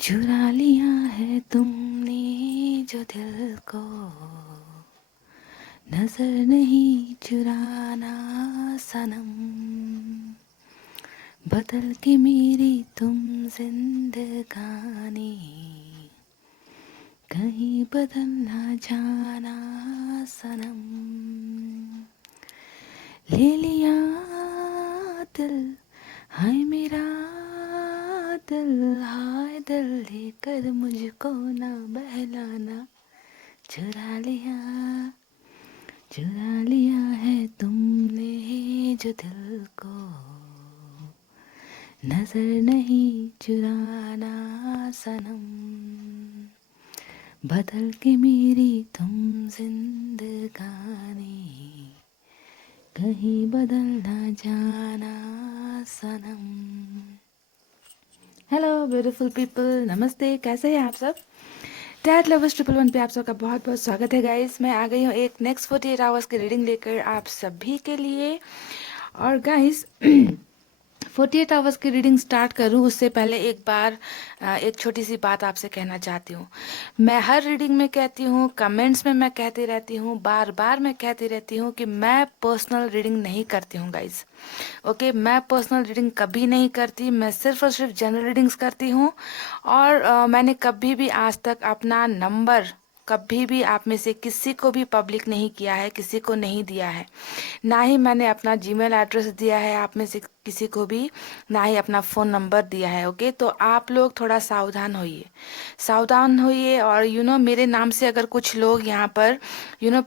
चुरा लिया है तुमने जो दिल को, नजर नहीं चुराना सनम। बदल के मेरी तुम जिंदगानी, कहीं बदल ना जाना सनम। ले लिया दिल, हाय मेरा दिल, हाय दिल लेकर मुझको ना बहलाना। चुरा लिया, चुरा लिया है तुमने जो दिल को, नजर नहीं चुराना सनम। बदल के मेरी तुम जिंदगानी, कहीं बदल ना जाना सनम। हेलो ब्यूटीफुल पीपल, नमस्ते, कैसे हैं आप सब। डैड लवर्स 111 पे आप सबका बहुत बहुत स्वागत है गाइस। मैं आ गई हूँ एक नेक्स्ट 48 आवर्स की रीडिंग लेकर आप सभी के लिए। और गाइस 48 आवर्स की रीडिंग स्टार्ट करूं उससे पहले एक बार एक छोटी सी बात आपसे कहना चाहती हूँ। मैं हर रीडिंग में कहती हूँ, कमेंट्स में मैं कहती रहती हूँ, बार बार मैं कहती रहती हूँ कि मैं पर्सनल रीडिंग नहीं करती हूँ गाइस। ओके, मैं पर्सनल रीडिंग कभी नहीं करती, मैं सिर्फ और सिर्फ जनरल रीडिंग्स करती हूँ। और मैंने कभी भी आज तक अपना नंबर कभी भी आप में से किसी को भी पब्लिक नहीं किया है, किसी को नहीं दिया है। ना ही मैंने अपना जीमेल एड्रेस दिया है आप में से किसी को भी, ना ही अपना फ़ोन नंबर दिया है। ओके, तो आप लोग थोड़ा सावधान होइए, सावधान होइए। और मेरे नाम से अगर कुछ लोग यहाँ पर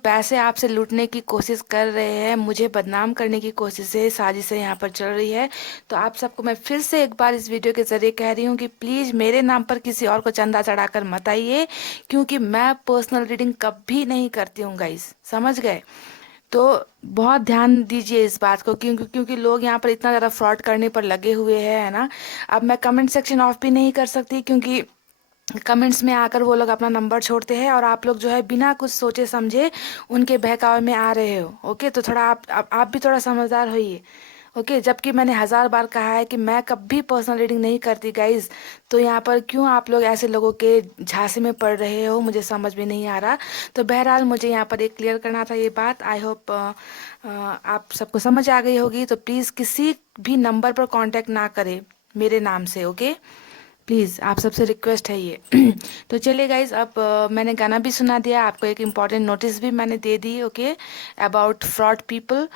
पैसे आपसे लूटने की कोशिश कर रहे हैं, मुझे बदनाम करने की कोशिशें, साजिशें यहाँ पर चल रही है, तो आप सबको मैं फिर से एक बार इस वीडियो के ज़रिए कह रही हूँ कि प्लीज़ मेरे नाम पर किसी और को चंदा चढ़ाकर मत आइए, क्योंकि मैं पर्सनल रीडिंग कभी नहीं करती हूँ गाइस, समझ गए। तो बहुत ध्यान दीजिए इस बात को, क्योंकि क्योंकि लोग यहाँ पर इतना ज़्यादा फ्रॉड करने पर लगे हुए हैं, है ना। अब मैं कमेंट सेक्शन ऑफ भी नहीं कर सकती, क्योंकि कमेंट्स में आकर वो लोग अपना नंबर छोड़ते हैं और आप लोग जो है बिना कुछ सोचे समझे उनके बहकावे में आ रहे हो। ओके, तो थोड़ा आप भी थोड़ा समझदार होइए। ओके, जबकि मैंने 1000 बार कहा है कि मैं कभी पर्सनल रीडिंग नहीं करती गाइज। तो यहाँ पर क्यों आप लोग ऐसे लोगों के झांसे में पड़ रहे हो, मुझे समझ में नहीं आ रहा। तो बहरहाल मुझे यहाँ पर एक क्लियर करना था ये बात। आई होप आप सबको समझ आ गई होगी। तो प्लीज़ किसी भी नंबर पर कांटेक्ट ना करें मेरे नाम से। ओके, प्लीज़ आप सबसे रिक्वेस्ट है ये। तो चलिए गाइज, अब मैंने गाना भी सुना दिया आपको, एक इम्पॉर्टेंट नोटिस भी मैंने दे दी। Okay, about fraud people.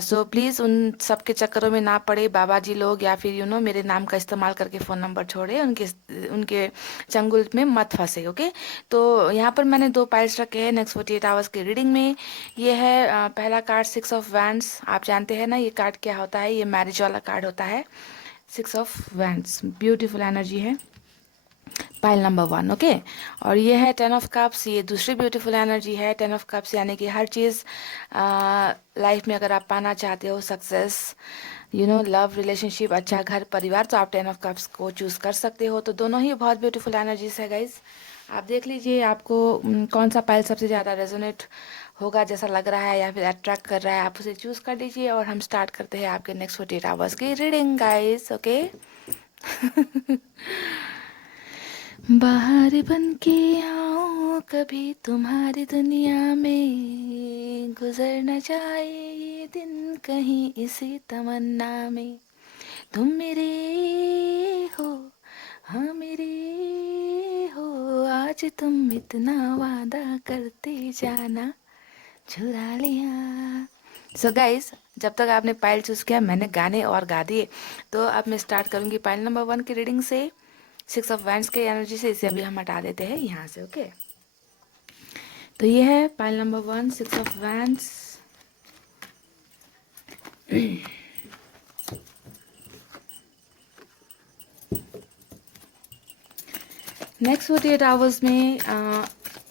So please उन सब के चक्करों में ना पड़े बाबा जी लोग, या फिर मेरे नाम का इस्तेमाल करके फ़ोन नंबर छोड़े, उनके उनके चंगुल में मत फंसे। ओके, तो यहाँ पर मैंने 2 पाइल्स रखे हैं नेक्स्ट 48 आवर्स की रीडिंग में। ये है पहला कार्ड 6 ऑफ वैंड्स। आप जानते हैं ना ये कार्ड क्या होता है, ये मैरिज वाला कार्ड होता है। 6 ऑफ वैंड्स ब्यूटीफुल एनर्जी है, पाइल नंबर 1। ओके, और ये है 10 ऑफ कप्स, ये दूसरी ब्यूटीफुल एनर्जी है। 10 ऑफ कप्स यानी कि हर चीज़ लाइफ में अगर आप पाना चाहते हो, सक्सेस, लव, रिलेशनशिप, अच्छा घर, परिवार, तो आप 10 ऑफ कप्स को चूज़ कर सकते हो। तो दोनों ही बहुत ब्यूटीफुल एनर्जीज है गाइज। आप देख लीजिए आपको कौन सा पाइल सबसे ज़्यादा रेजोनेट होगा जैसा लग रहा है, या फिर अट्रैक्ट कर रहा है, आप उसे चूज़ कर लीजिए। और हम स्टार्ट करते हैं आपके नेक्स्ट 48 आवर्स की रीडिंग गाइज। ओके बाहर बन के आऊं कभी तुम्हारी दुनिया में, गुजर न जाए ये दिन कहीं इसी तमन्ना में। तुम मेरे हो, हाँ मेरे हो, आज तुम इतना वादा करते जाना, चुरा लिया। सो गाइस, जब तक आपने पाइल चूज किया मैंने गाने और गा दिए। तो अब मैं स्टार्ट करूंगी पाइल नंबर 1 की रीडिंग से, 6 ऑफ वैंड्स के एनर्जी से। इसे अभी हम हटा देते हैं यहाँ से। ओके, तो ये है pile number 1, 6 of wands. Next 48 hours में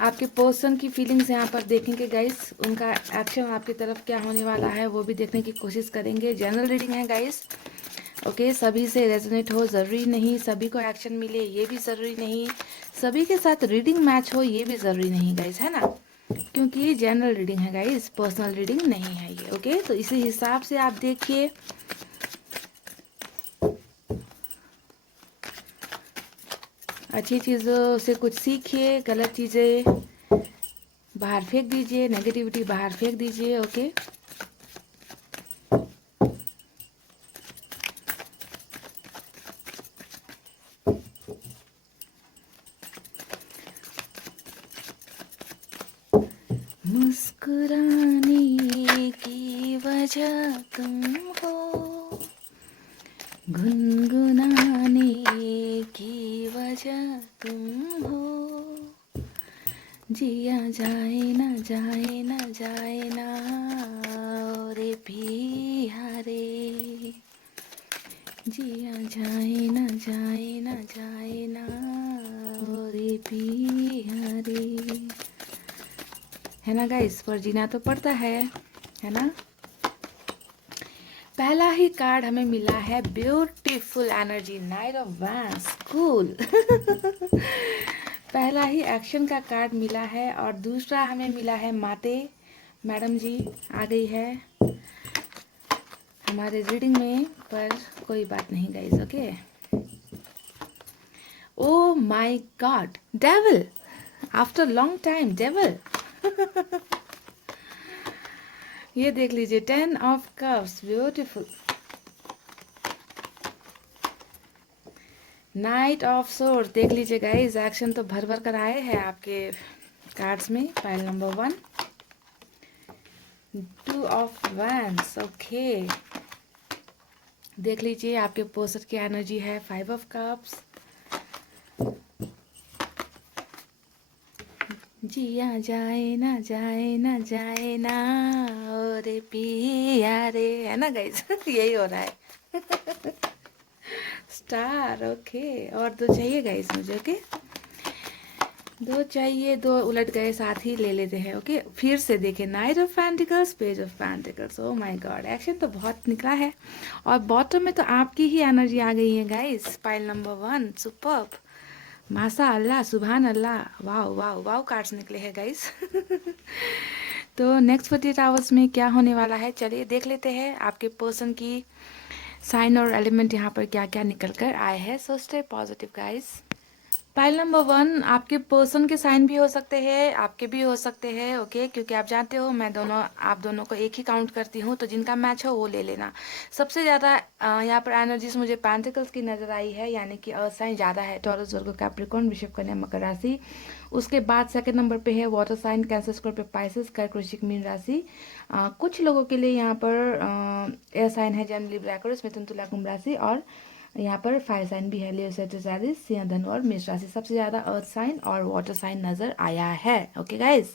आपके पर्सन की फीलिंग्स यहाँ पर देखेंगे गाइस, उनका एक्शन आपकी तरफ क्या होने वाला है वो भी देखने की कोशिश करेंगे। जनरल रीडिंग है गाइस। ओके, सभी से रेजोनेट हो ज़रूरी नहीं, सभी को एक्शन मिले ये भी ज़रूरी नहीं, सभी के साथ रीडिंग मैच हो ये भी ज़रूरी नहीं गाइस, है ना। क्योंकि ये जनरल रीडिंग है गाइस, पर्सनल रीडिंग नहीं है ये। ओके, तो इसी हिसाब से आप देखिए। अच्छी चीज़ों से कुछ सीखिए, गलत चीज़ें बाहर फेंक दीजिए, नेगेटिविटी बाहर फेंक दीजिए। ओके, मुस्कुराने की वजह तुम हो, गुनगुनाने की वजह तुम हो, जिया जाए ना जाए ना जाए ना रे पिया रे, जिया जाए ना जाए ना जाए ना रे पिया रे। है ना गाइस, पर जीना तो पड़ता है ना। पहला ही कार्ड हमें मिला है beautiful energy, night of wands, cool. पहला ही एक्शन का कार्ड मिला है। और दूसरा हमें मिला है माते, मैडम जी आ गई है हमारे रीडिंग में, पर कोई बात नहीं guys. Okay, oh my God, devil, after long time devil. ये देख लीजिए, 10 of cups, beautiful. Night of swords, देख लीजिए गाइस, एक्शन तो भर भर कर आए हैं आपके कार्ड्स में। Pile number 1, 2 of wands. Okay, देख लीजिए आपके पर्सन की एनर्जी है 5 ऑफ कप्स। जिया जाए ना जाए ना जाए ना रे पिया रे, है ना गाइस। यही हो रहा है। स्टार। ओके, और दो चाहिए गाइस मुझे। ओके, दो चाहिए, दो उलट गए, साथ ही ले लेते हैं। ओके, फिर से देखें, night of pentacles, page of pentacles. Oh my God, action तो बहुत निकला है। और बॉटम में तो आपकी ही एनर्जी आ गई है गाइस। पाइल नंबर 1, सुपर्ब, माशा अल्लाह, सुभान अल्लाह, वाह वाह वाह कार्ड्स निकले हैं गाइस। तो नेक्स्ट 48 आवर्स में क्या होने वाला है, चलिए देख लेते हैं आपके पर्सन की साइन और एलिमेंट यहाँ पर क्या क्या निकल कर आए हैं। So stay positive guys. Pile number 1, आपके पर्सन के साइन भी हो सकते हैं, आपके भी हो सकते हैं। ओके, क्योंकि आप जानते हो मैं दोनों, आप दोनों को एक ही काउंट करती हूँ, तो जिनका मैच हो वो ले लेना। सबसे ज़्यादा यहाँ पर एनर्जीज मुझे पेंटिकल्स की नज़र आई है, यानी कि अर्थ साइन ज़्यादा है, टॉरस, वर्गो, कैप्रिकॉर्न, वृषभ, कन्या, मकर राशि। उसके बाद सेकंड नंबर पे है water sign, cancer, Scorpio, Pisces, कर्क, वृश्चिक, मीन राशि। कुछ लोगों के लिए यहाँ पर एयर साइन है, जनरली लिब्रा, एक्वेरियस, मिथुन, तुला, कुंभ राशि। और यहाँ पर फायर साइन भी है, लियो, सेजिटेरियस, सिंह, धनु और मेष राशि। सबसे ज़्यादा अर्थ साइन और वाटर साइन नज़र आया है। ओके गाइस,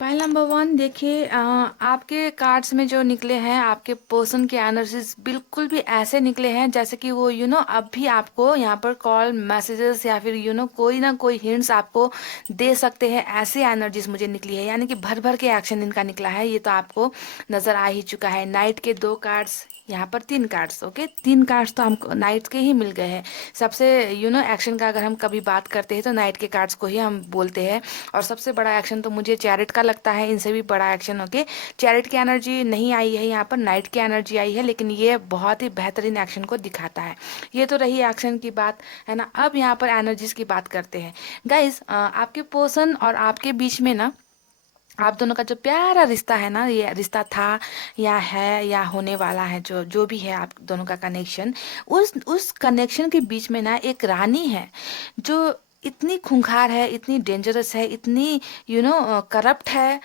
पाइल नंबर 1 देखिए, आपके कार्ड्स में जो निकले हैं, आपके पर्सन के एनर्जीज बिल्कुल भी ऐसे निकले हैं जैसे कि वो अब भी आपको यहाँ पर कॉल, मैसेजेस या फिर कोई ना कोई हिंट्स आपको दे सकते हैं। ऐसी एनर्जीज मुझे निकली है, यानी कि भर भर के एक्शन इनका निकला है। ये तो आपको नज़र आ ही चुका है। नाइट के 2 कार्ड्स, यहाँ पर 3 कार्ड्स। ओके, 3 कार्ड्स तो हमको नाइट के ही मिल गए हैं। सबसे एक्शन का अगर हम कभी बात करते हैं तो नाइट के कार्ड्स को ही हम बोलते हैं। और सबसे बड़ा एक्शन तो मुझे चैरिट का लगता है, इनसे भी बड़ा एक्शन। ओके, चैरिट की एनर्जी नहीं आई है यहाँ पर, नाइट की एनर्जी आई है, लेकिन ये बहुत ही बेहतरीन एक्शन को दिखाता है। ये तो रही एक्शन की बात, है ना। अब यहाँ पर एनर्जीज की बात करते हैं गाइस। आपके पर्सन और आपके बीच में ना, आप दोनों का जो प्यारा रिश्ता है ना, ये रिश्ता था या है या होने वाला है, जो जो भी है आप दोनों का कनेक्शन, उस कनेक्शन के बीच में ना एक रानी है जो इतनी खूंखार है, इतनी डेंजरस है, इतनी करप्ट है।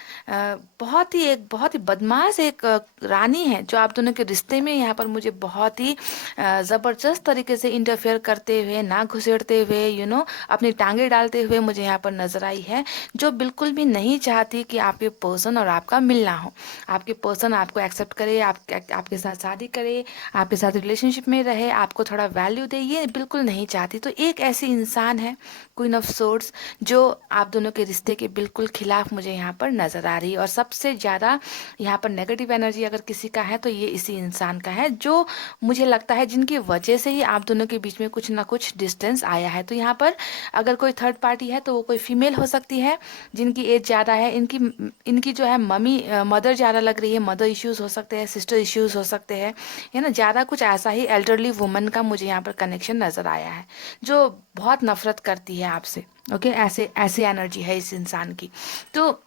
बहुत ही बदमाश एक रानी है, जो आप दोनों के रिश्ते में यहाँ पर मुझे बहुत ही ज़बरदस्त तरीके से इंटरफेयर करते हुए, ना घुसेड़ते हुए, अपनी टांगे डालते हुए मुझे यहाँ पर नजर आई है। जो बिल्कुल भी नहीं चाहती कि आपके पर्सन और आपका मिलना हो, आपके पर्सन आपको एक्सेप्ट करे, आपके साथ शादी करे, आपके साथ रिलेशनशिप में रहे, आपको थोड़ा वैल्यू दे, ये बिल्कुल नहीं चाहती। तो एक ऐसी इंसान है क्वीन ऑफ सोर्ड्स, जो आप दोनों के रिश्ते के बिल्कुल खिलाफ मुझे यहाँ पर नज़र आ रही है। और सबसे ज़्यादा यहाँ पर नेगेटिव एनर्जी अगर किसी का है तो ये इसी इंसान का है, जो मुझे लगता है जिनकी वजह से ही आप दोनों के बीच में कुछ ना कुछ डिस्टेंस आया है। तो यहाँ पर अगर कोई थर्ड पार्टी है तो वो कोई फीमेल हो सकती है जिनकी एज ज़्यादा है, इनकी इनकी जो है मदर ज़्यादा लग रही है, मदर इश्यूज़ हो सकते हैं, सिस्टर इश्यूज़ हो सकते हैं, है ना, ज़्यादा कुछ ऐसा ही एल्डरली वुमन का मुझे यहाँ पर कनेक्शन नज़र आया है, जो बहुत नफरत करती है आपसे। ओके, ऐसे ऐसी एनर्जी है इस इंसान की। तो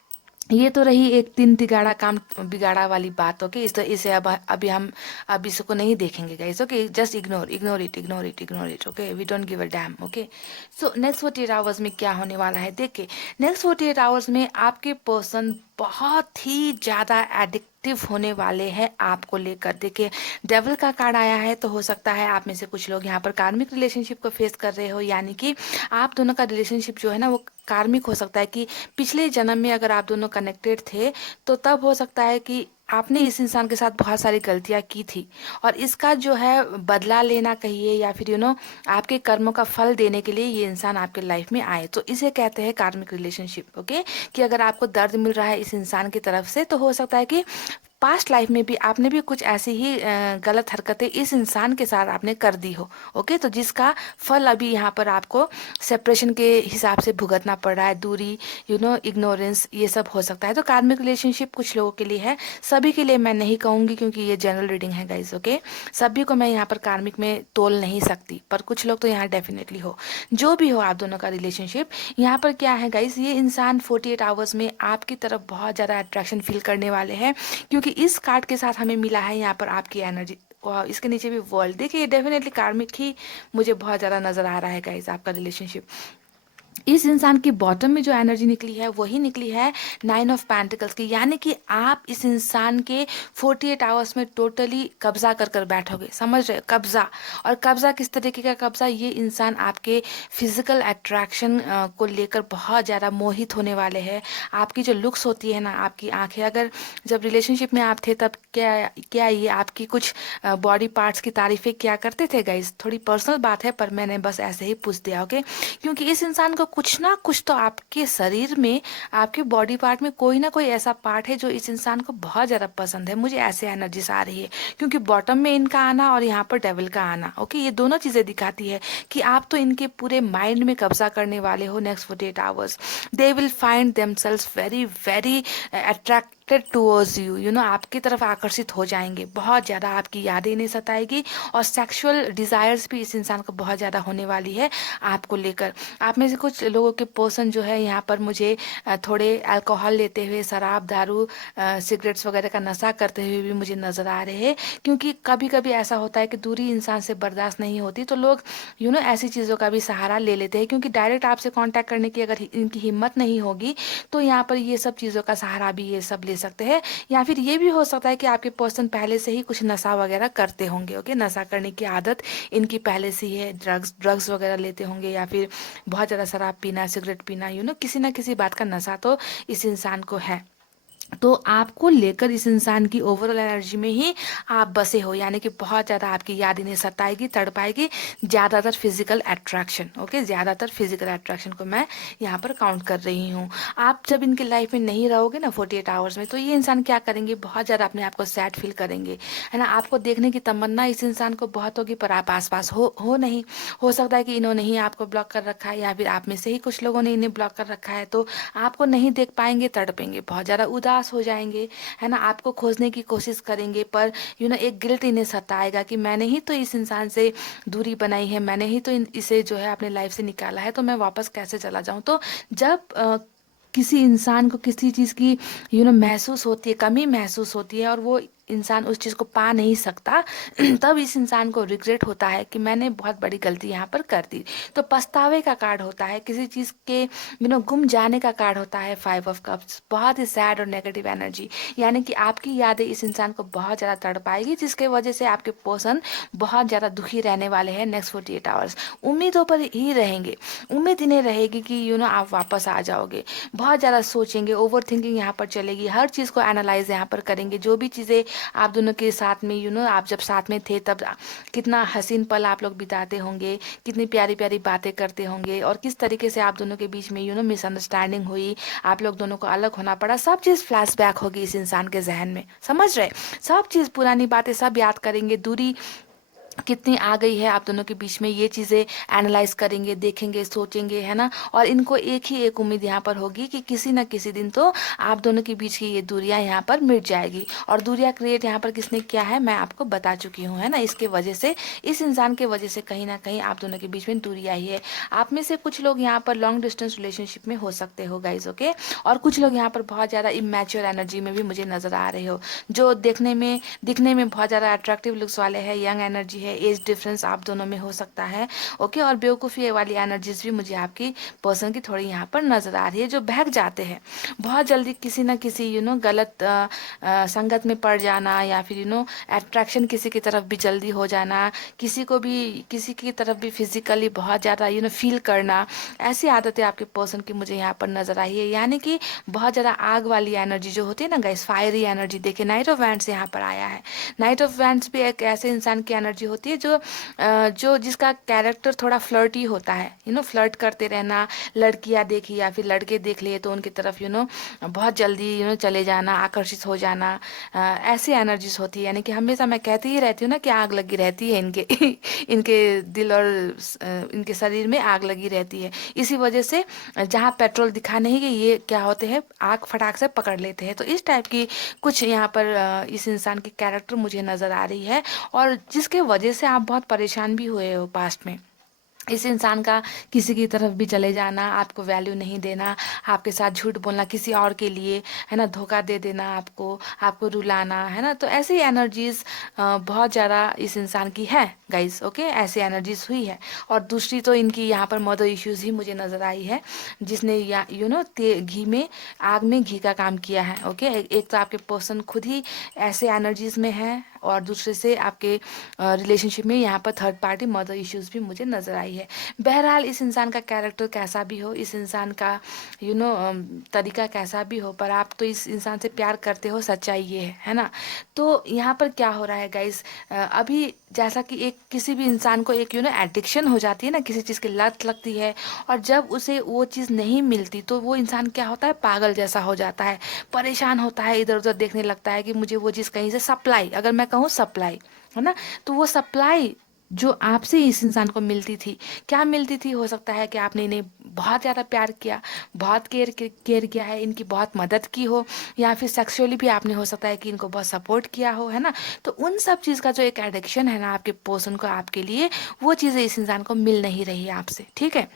ये तो रही एक तीन तिगाड़ा काम बिगाड़ा वाली बात। ओके, इसे अब अभी हम अब इसको नहीं देखेंगे guys. Okay, just ignore ignore it ignore it ignore it. Okay, we don't give a damn. Okay, so next 48 hours में क्या होने वाला है देखिए। नेक्स्ट 48 आवर्स में आपके पर्सन बहुत ही ज़्यादा एडिक्टिव होने वाले हैं आपको लेकर। देखिए, डेविल का कार्ड आया है, तो हो सकता है आप में से कुछ लोग यहाँ पर कार्मिक रिलेशनशिप को फेस कर रहे हो, यानी कि आप दोनों का रिलेशनशिप जो है ना वो कार्मिक हो सकता है कि पिछले जन्म में अगर आप दोनों कनेक्टेड थे तो तब हो सकता है कि आपने इस इंसान के साथ बहुत सारी गलतियां की थी, और इसका जो है बदला लेना कहिए या फिर आपके कर्मों का फल देने के लिए ये इंसान आपके लाइफ में आए, तो इसे कहते हैं कार्मिक रिलेशनशिप। ओके, कि अगर आपको दर्द मिल रहा है इस इंसान की तरफ से, तो हो सकता है कि पास्ट लाइफ में भी आपने भी कुछ ऐसी ही गलत हरकतें इस इंसान के साथ आपने कर दी हो। ओके, तो जिसका फल अभी यहाँ पर आपको सेपरेशन के हिसाब से भुगतना पड़ रहा है, दूरी, इग्नोरेंस, ये सब हो सकता है। तो कार्मिक रिलेशनशिप कुछ लोगों के लिए है, सभी के लिए मैं नहीं कहूँगी क्योंकि ये जनरल रीडिंग है गाइज। ओके, सभी को मैं यहाँ पर कार्मिक में तोल नहीं सकती, पर कुछ लोग तो यहाँ डेफिनेटली हो। जो भी हो आप दोनों का रिलेशनशिप, यहाँ पर क्या है गाइज, ये इंसान 48 आवर्स में आपकी तरफ बहुत ज़्यादा अट्रैक्शन फील करने वाले हैं, क्योंकि इस कार्ड के साथ हमें मिला है यहाँ पर आपकी एनर्जी। और इसके नीचे भी वर्ल्ड, देखिए डेफिनेटली कार्मिक ही मुझे बहुत ज़्यादा नज़र आ रहा है गाइज आपका रिलेशनशिप। इस इंसान की बॉटम में जो एनर्जी निकली है वही निकली है 9 ऑफ पेंटिकल्स की, यानी कि आप इस इंसान के 48 आवर्स में टोटली कब्जा कर कर बैठोगे। समझ रहे हो, कब्जा। और कब्जा किस तरीके का कब्जा, ये इंसान आपके फिजिकल अट्रैक्शन को लेकर बहुत ज़्यादा मोहित होने वाले हैं। आपकी जो लुक्स होती है ना, आपकी आंखें, अगर जब रिलेशनशिप में आप थे तब क्या क्या ये आपकी कुछ बॉडी पार्ट्स की तारीफें क्या करते थे गाइज? थोड़ी पर्सनल बात है, पर मैंने बस ऐसे ही पूछ दिया। ओके, क्योंकि इस इंसान को कुछ ना कुछ तो आपके शरीर में, आपके बॉडी पार्ट में कोई ना कोई ऐसा पार्ट है जो इस इंसान को बहुत ज़्यादा पसंद है। मुझे ऐसे एनर्जीज आ रही है, क्योंकि बॉटम में इनका आना और यहाँ पर डेविल का आना, ओके, ये दोनों चीज़ें दिखाती है कि आप तो इनके पूरे माइंड में कब्जा करने वाले हो next 48 hours. They will find themselves very very attracted towards you, आपकी तरफ आकर्षित हो जाएंगे, बहुत ज़्यादा आपकी यादें इन्हें सताएगी, और सेक्सुअल डिज़ायर्स भी इस इंसान को बहुत ज़्यादा होने वाली है आपको लेकर। आप में से कुछ लोगों के पर्सन जो है यहाँ पर मुझे थोड़े अल्कोहल लेते हुए, शराब, दारू, सिगरेट्स वगैरह का नशा करते हुए भी मुझे नज़र आ रहे हैं, क्योंकि कभी कभी ऐसा होता है कि दूरी इंसान से बर्दाश्त नहीं होती, तो लोग ऐसी चीज़ों का भी सहारा ले लेते हैं, क्योंकि डायरेक्ट आपसे कांटेक्ट करने की अगर इनकी हिम्मत नहीं होगी तो यहाँ पर ये सब चीज़ों का सहारा भी ये सब ले सकते हैं। या फिर ये भी हो सकता है कि आपके पर्सन पहले से ही कुछ नशा वगैरह करते होंगे। ओके, नशा करने की आदत इनकी पहले से ही है, ड्रग्स वगैरह लेते होंगे, या फिर बहुत ज़्यादा शराब पीना, सिगरेट पीना, किसी ना किसी बात का नशा तो इस इंसान को है। तो आपको लेकर इस इंसान की ओवरऑल एनर्जी में ही आप बसे हो, यानी कि बहुत ज़्यादा आपकी याद इन्हें सताएगी, तड़पाएगी, ज़्यादातर फिजिकल अट्रैक्शन। ओके, ज़्यादातर फिजिकल अट्रैक्शन को मैं यहाँ पर काउंट कर रही हूँ। आप जब इनकी लाइफ में नहीं रहोगे ना 48 आवर्स में, तो ये इंसान क्या करेंगे, बहुत ज़्यादा अपने आप को सैड फील करेंगे, है ना। आपको देखने की तमन्ना इस इंसान को बहुत होगी, पर आप आसपास हो नहीं। हो सकता है कि इन्होंने ही आपको ब्लॉक कर रखा है, या फिर आप में से ही कुछ लोगों ने इन्हें ब्लॉक कर रखा है, तो आपको नहीं देख पाएंगे, तड़पेंगे, बहुत ज़्यादा उदास हो जाएंगे, है ना। आपको खोजने की कोशिश करेंगे, पर एक गिल्ट इन्हें सताएगा कि मैंने ही तो इस इंसान से दूरी बनाई है, मैंने ही तो इसे जो है अपने लाइफ से निकाला है, तो मैं वापस कैसे चला जाऊं। तो जब किसी इंसान को किसी चीज़ की महसूस होती है, कमी महसूस होती है, और वो इंसान उस चीज़ को पा नहीं सकता, तब इस इंसान को रिग्रेट होता है कि मैंने बहुत बड़ी गलती यहाँ पर कर दी। तो पछतावे का कार्ड होता है, किसी चीज़ के गुम जाने का कार्ड होता है 5 ऑफ कप्स, बहुत ही सैड और नेगेटिव एनर्जी, यानी कि आपकी यादें इस इंसान को बहुत ज़्यादा तड़पाएगी, जिसके वजह से आपके पर्सन बहुत ज़्यादा दुखी रहने वाले हैं नेक्स्ट 48 आवर्स। उम्मीदों पर ही रहेंगे, उम्मीद इन्हें रहेगी कि आप वापस आ जाओगे, बहुत ज़्यादा सोचेंगे, ओवर थिंकिंग यहाँ पर चलेगी, हर चीज़ को एनालाइज यहाँ पर करेंगे, जो भी चीज़ें आप दोनों के साथ में आप जब साथ में थे तब कितना हसीन पल आप लोग बिताते होंगे, कितनी प्यारी प्यारी बातें करते होंगे, और किस तरीके से आप दोनों के बीच में मिसअंडरस्टैंडिंग हुई, आप लोग दोनों को अलग होना पड़ा। सब चीज़ फ्लैशबैक होगी इस इंसान के जहन में, समझ रहे? सब चीज़ पुरानी बातें सब याद करेंगे, दूरी कितनी आ गई है आप दोनों के बीच में, ये चीज़ें एनालाइज करेंगे, देखेंगे, सोचेंगे, है ना। और इनको एक ही एक उम्मीद यहाँ पर होगी कि किसी ना किसी दिन तो आप दोनों के बीच की ये दूरियां यहाँ पर मिट जाएगी। और दूरियां क्रिएट यहाँ पर किसने किया है, मैं आपको बता चुकी हूँ, है ना। इसके वजह से, इस इंसान के वजह से कहीं ना कहीं आप दोनों के बीच में दूरी आई है। आप में से कुछ लोग यहाँ पर लॉन्ग डिस्टेंस रिलेशनशिप में हो सकते हो गाइज, ओके। और कुछ लोग यहाँ पर बहुत ज़्यादा इमेच्योर एनर्जी में भी मुझे नजर आ रहे हो, जो दिखने में बहुत ज़्यादा अट्रैक्टिव लुक्स वाले हैं, यंग एनर्जी है, एज डिफरेंस आप दोनों में हो सकता है, ओके। और बेवकूफ़ी वाली एनर्जीज भी मुझे आपकी पर्सन की थोड़ी यहाँ पर नज़र आ रही है, जो बहक जाते हैं बहुत जल्दी किसी ना किसी गलत संगत में पड़ जाना, या फिर अट्रैक्शन किसी की तरफ भी जल्दी हो जाना, किसी की तरफ भी फिजिकली बहुत ज़्यादा फील करना, ऐसी आदतें आपके पर्सन की मुझे यहाँ पर नज़र आई है। यानी कि बहुत ज़्यादा आग वाली एनर्जी जो होती है ना गाइस, फायरी एनर्जी। देखिए नाइट ऑफ वैंड्स यहाँ पर आया है। नाइट ऑफ वैंड्स भी एक ऐसे इंसान की एनर्जी होती है जो जिसका कैरेक्टर थोड़ा फ्लर्टी होता है, फ्लर्ट करते रहना, लड़कियां देखी या फिर लड़के देख लिए तो उनकी तरफ बहुत जल्दी चले जाना, आकर्षित हो जाना, ऐसी एनर्जीज होती है। यानी कि हमेशा मैं कहती ही रहती हूँ ना कि आग लगी रहती है इनके इनके दिल और इनके शरीर में आग लगी रहती है। इसी वजह से जहाँ पेट्रोल दिखा नहीं कि ये क्या होते हैं, आग फटाक से पकड़ लेते हैं। तो इस टाइप की कुछ यहाँ पर इस इंसान की कैरेक्टर मुझे नज़र आ रही है, और जिसके वजह से आप बहुत परेशान भी हुए हो पास्ट में। इस इंसान का किसी की तरफ भी चले जाना, आपको वैल्यू नहीं देना, आपके साथ झूठ बोलना किसी और के लिए, है ना, धोखा दे देना आपको रुलाना, है ना। तो ऐसी एनर्जीज बहुत ज़्यादा इस इंसान की है गाइस, ओके। ऐसी एनर्जीज हुई है। और दूसरी तो इनकी यहाँ पर मदर इश्यूज ही मुझे नज़र आई है, जिसने आग में घी का काम किया है, ओके। एक तो आपके पर्सन खुद ही ऐसे एनर्जीज में है, और दूसरे से आपके रिलेशनशिप में यहाँ पर थर्ड पार्टी मदर इश्यूज भी मुझे नज़र आई है। बहरहाल इस इंसान का कैरेक्टर कैसा भी हो, इस इंसान का तरीका कैसा भी हो, पर आप तो इस इंसान से प्यार करते हो, सच्चाई ये है ना। तो यहाँ पर क्या हो रहा है गाइस, अभी जैसा कि एक किसी भी इंसान को एक एडिक्शन हो जाती है ना, किसी चीज़ की लत लगती है, और जब उसे वो चीज़ नहीं मिलती तो वो इंसान क्या होता है, पागल जैसा हो जाता है, परेशान होता है, इधर उधर देखने लगता है कि मुझे वो चीज़ कहीं से सप्लाई, अगर मैं कहूँ सप्लाई, है ना, तो वो सप्लाई जो आपसे इस इंसान को मिलती थी, क्या मिलती थी, हो सकता है कि आपने इन्हें बहुत ज़्यादा प्यार किया, बहुत केयर किया है, इनकी बहुत मदद की हो, या फिर सेक्सुअली भी आपने हो सकता है कि इनको बहुत सपोर्ट किया हो, है ना। तो उन सब चीज़ का जो एक एडिक्शन है ना आपके पर्सन को, आपके लिए वो चीज़ें इस इंसान को मिल नहीं रही है आपसे, ठीक है।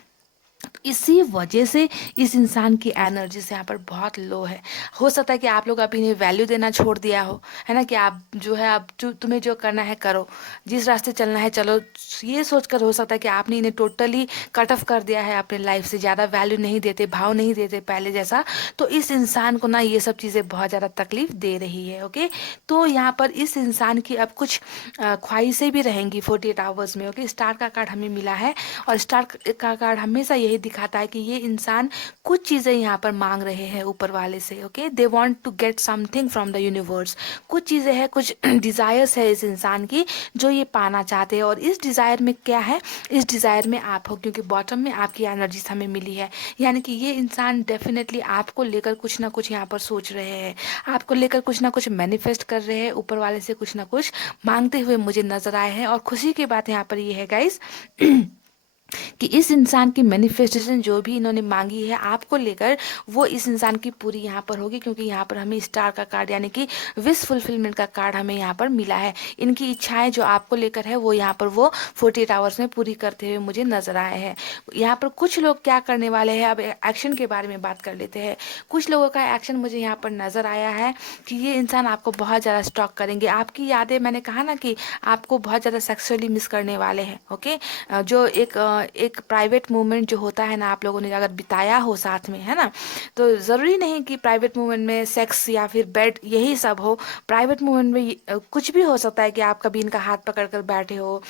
इसी वजह से इस इंसान की एनर्जी से यहाँ पर बहुत लो है। हो सकता है कि आप लोग अभी इन्हें वैल्यू देना छोड़ दिया हो, है ना, कि आप जो है, अब तुम्हें जो करना है करो, जिस रास्ते चलना है चलो, ये सोचकर हो सकता है कि आपने इन्हें टोटली कट ऑफ कर दिया है अपने लाइफ से, ज़्यादा वैल्यू नहीं देते, भाव नहीं देते पहले जैसा। तो इस इंसान को ना ये सब चीज़ें बहुत ज़्यादा तकलीफ दे रही है, ओके। तो यहाँ पर इस इंसान की अब कुछ ख्वाहिशें भी रहेंगी 48 आवर्स में, ओके। स्टार का कार्ड हमें मिला है, और स्टार का कार्ड हमेशा यही दिखाता है कि ये इंसान कुछ चीज़ें यहाँ पर मांग रहे हैं ऊपर वाले से, okay. They want to get something from the universe. कुछ चीज़ें हैं, कुछ डिज़ायर्स है इस इंसान की जो ये पाना चाहते हैं। और इस डिज़ायर में क्या है, इस डिज़ायर में आप हो, क्योंकि बॉटम में आपकी एनर्जीज हमें मिली है। यानी कि ये इंसान डेफिनेटली आपको लेकर कुछ ना कुछ यहाँ पर सोच रहे हैं, आपको लेकर कुछ ना कुछ मैनिफेस्ट कर रहे हैं, ऊपर वाले से कुछ ना कुछ मांगते हुए मुझे नजर आए हैं। और खुशी की बात यहाँ पर ये है गाइस कि इस इंसान की मैनिफेस्टेशन जो भी इन्होंने मांगी है आपको लेकर, वो इस इंसान की पूरी यहाँ पर होगी, क्योंकि यहाँ पर हमें स्टार का कार्ड यानी कि विश फुलफिलमेंट का कार्ड हमें यहाँ पर मिला है। इनकी इच्छाएं जो आपको लेकर है वो यहाँ पर वो 48 आवर्स में पूरी करते हुए मुझे नजर आए हैं। यहाँ पर कुछ लोग क्या करने वाले हैं, अब एक्शन के बारे में बात कर लेते हैं। कुछ लोगों का एक्शन मुझे यहाँ पर नजर आया है कि ये इंसान आपको बहुत ज़्यादा स्टॉक करेंगे, आपकी यादें, मैंने कहा ना कि आपको बहुत ज़्यादा सेक्सुअली मिस करने वाले हैं, ओके। जो एक एक प्राइवेट मोमेंट जो होता है ना, आप लोगों ने अगर बिताया हो साथ में, है ना, तो ज़रूरी नहीं कि प्राइवेट मोमेंट में सेक्स या फिर बेड यही सब हो। प्राइवेट मोमेंट में कुछ भी हो सकता है कि आप कभी इनका हाथ पकड़ कर बैठे हो,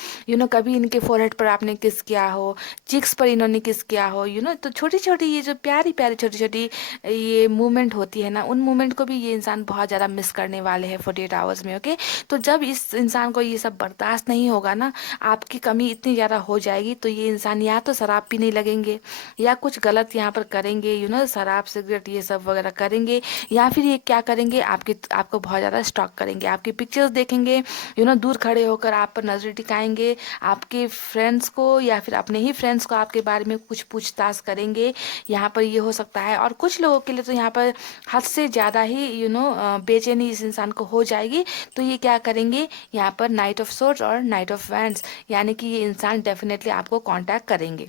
कभी इनके फोरहेड पर आपने किस किया हो, चिक्स पर इन्होंने किस किया हो, तो छोटी छोटी ये जो प्यारी प्यारी छोटी छोटी ये मूवमेंट होती है ना, उन मूवमेंट को भी ये इंसान बहुत ज़्यादा मिस करने वाले हैं 48 आवर्स में। ओके, तो जब इस इंसान को ये सब बर्दाश्त नहीं होगा ना, आपकी कमी इतनी ज़्यादा हो जाएगी, तो ये इंसान या तो शराब पीने लगेंगे या कुछ गलत यहाँ पर करेंगे, शराब सिगरेट ये सब वगैरह करेंगे, या फिर ये क्या करेंगे, आपको बहुत ज़्यादा स्टॉक करेंगे, आपकी पिक्चर्स देखेंगे, दूर खड़े होकर आप पर नजर टिकाएंगे, आपके फ्रेंड्स को या फिर अपने ही फ्रेंड्स को आपके बारे में कुछ पूछताछ करेंगे। यहाँ पर ये हो सकता है, और कुछ लोगों के लिए तो यहाँ पर हद से ज़्यादा ही बेचैनी इस इंसान को हो जाएगी। तो ये क्या करेंगे, यहाँ पर नाइट ऑफ सोर्ड्स और नाइट ऑफ वैंड्स, यानी कि ये इंसान डेफिनेटली आपको कांटेक्ट करेंगे।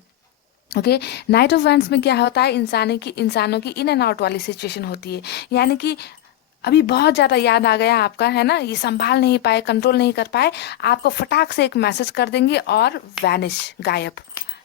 ओके, नाइट ऑफ वैंड्स में क्या होता है, इंसानों की इन एंड आउट वाली सिचुएशन होती है, यानी कि अभी बहुत ज़्यादा याद आ गया आपका, है ना, ये संभाल नहीं पाए, कंट्रोल नहीं कर पाए, आपको फटाक से एक मैसेज कर देंगे और वैनिश, गायब।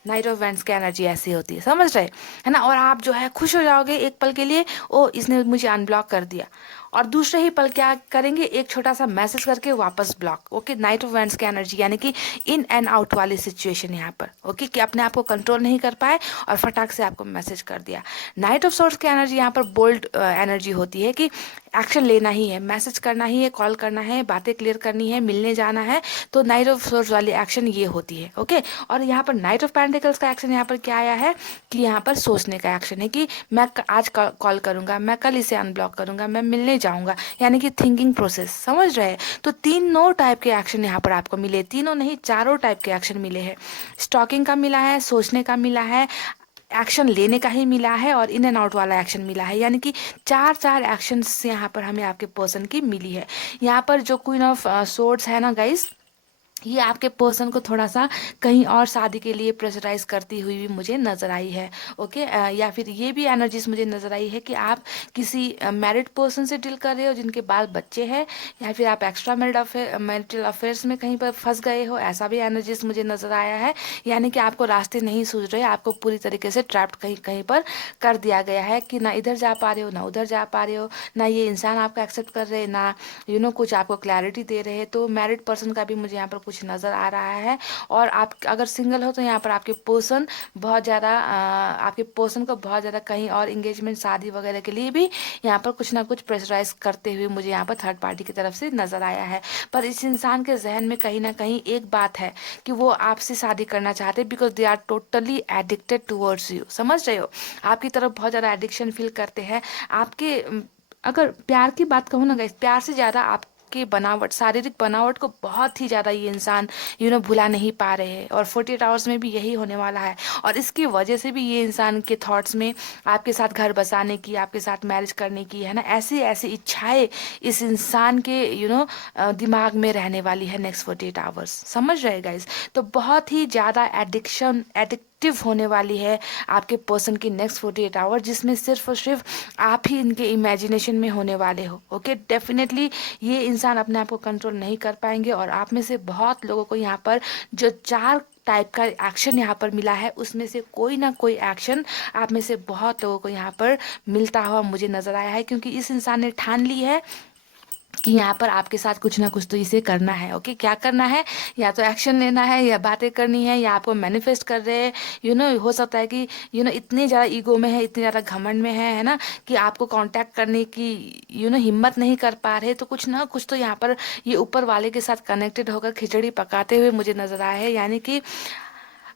नाइट ऑफ वैंड्स की एनर्जी ऐसी होती है, समझ रहे, है ना। और आप जो है खुश हो जाओगे एक पल के लिए, ओ इसने मुझे अनब्लॉक कर दिया, और दूसरे ही पल क्या करेंगे, एक छोटा सा मैसेज करके वापस block. Okay, night of wands की एनर्जी यानी कि इन एंड आउट वाली सिचुएशन यहाँ पर। ओके, कि अपने आप को कंट्रोल नहीं कर पाए और फटाक से आपको मैसेज कर दिया। नाइट ऑफ सोर्ड्स की एनर्जी यहाँ पर बोल्ड एनर्जी होती है कि एक्शन लेना ही है, मैसेज करना ही है, कॉल करना है, बातें क्लियर करनी है, मिलने जाना है, तो नाइट ऑफ सोर्ड्स वाली एक्शन ये होती है। ओके, और यहाँ पर नाइट ऑफ पेंटिकल्स का एक्शन यहाँ पर क्या आया है कि यहाँ पर सोचने का एक्शन है कि मैं आज कॉल करूंगा, मैं कल इसे अनब्लॉक करूंगा, मैं मिलने जाऊंगा, यानी कि थिंकिंग प्रोसेस, समझ रहे हैं। तो तीनों टाइप के एक्शन यहाँ पर आपको मिले, तीनों नहीं चारों टाइप के एक्शन मिले हैं। स्टॉकिंग का मिला है, सोचने का मिला है, एक्शन लेने का ही मिला है, और इन एंड आउट वाला एक्शन मिला है, यानी कि चार चार एक्शंस यहाँ पर हमें आपके पर्सन की मिली है। यहाँ पर जो क्वीन ऑफ सोर्ड्स है ना गाइस, ये आपके पर्सन को थोड़ा सा कहीं और शादी के लिए प्रेशराइज करती हुई भी मुझे नज़र आई है। ओके, या फिर ये भी एनर्जीज मुझे नज़र आई है कि आप किसी मैरिड पर्सन से डील कर रहे हो जिनके बाल बच्चे हैं, या फिर आप एक्स्ट्रा मैरिटल अफेयर्स में कहीं पर फंस गए हो, ऐसा भी एनर्जीज मुझे नज़र आया है। यानी कि आपको रास्ते नहीं सूझ रहे, आपको पूरी तरीके से ट्रैप्ड कहीं कहीं पर कर दिया गया है कि ना इधर जा पा रहे हो, ना उधर जा पा रहे हो, ना ये इंसान आपको एक्सेप्ट कर रहे, ना कुछ आपको क्लैरिटी दे रहे हैं। तो मैरिड पर्सन का भी मुझे यहाँ पर कुछ नज़र आ रहा है। और आप अगर सिंगल हो तो यहाँ पर आपके पर्सन बहुत ज़्यादा आपके पर्सन को बहुत ज़्यादा कहीं और इंगेजमेंट, शादी वगैरह के लिए भी यहाँ पर कुछ ना कुछ प्रेशराइज करते हुए मुझे यहाँ पर थर्ड पार्टी की तरफ से नज़र आया है। पर इस इंसान के जहन में कहीं ना कहीं एक बात है कि वो आपसे शादी करना चाहते हैं, because they are totally addicted towards you, समझ रहे हो, आपकी तरफ बहुत ज़्यादा एडिक्शन फील करते हैं। आपके अगर प्यार की बात कहूँ ना गाइस, प्यार से ज़्यादा आपके बनावट, शारीरिक बनावट को बहुत ही ज़्यादा ये इंसान भुला नहीं पा रहे हैं, और 48 आवर्स में भी यही होने वाला है। और इसकी वजह से भी ये इंसान के थॉट्स में आपके साथ घर बसाने की, आपके साथ मैरिज करने की, है ना, ऐसी ऐसी इच्छाएं इस इंसान के दिमाग में रहने वाली है नेक्स्ट 48 आवर्स, समझ रहे गाइस। तो बहुत ही ज़्यादा एडिक्टिव होने वाली है आपके पर्सन की नेक्स्ट 48 आवर, जिसमें सिर्फ और सिर्फ आप ही इनके इमेजिनेशन में होने वाले हो। ओके, डेफिनेटली ये इंसान अपने आप को कंट्रोल नहीं कर पाएंगे, और आप में से बहुत लोगों को यहाँ पर जो चार टाइप का एक्शन यहाँ पर मिला है, उसमें से कोई ना कोई एक्शन आप में से बहुत लोगों को यहाँ पर मिलता हुआ मुझे नजर आया है, क्योंकि इस इंसान ने ठान ली है कि यहाँ पर आपके साथ कुछ ना कुछ तो इसे करना है। ओके, क्या करना है, या तो एक्शन लेना है, या बातें करनी है, या आपको मैनिफेस्ट कर रहे हैं। हो सकता है कि इतने ज़्यादा ईगो में है, इतने ज़्यादा घमंड में है ना, कि आपको कांटेक्ट करने की हिम्मत नहीं कर पा रहे। तो कुछ ना कुछ तो यहाँ पर ये ऊपर वाले के साथ कनेक्टेड होकर खिचड़ी पकाते हुए मुझे नजर आया है, यानी कि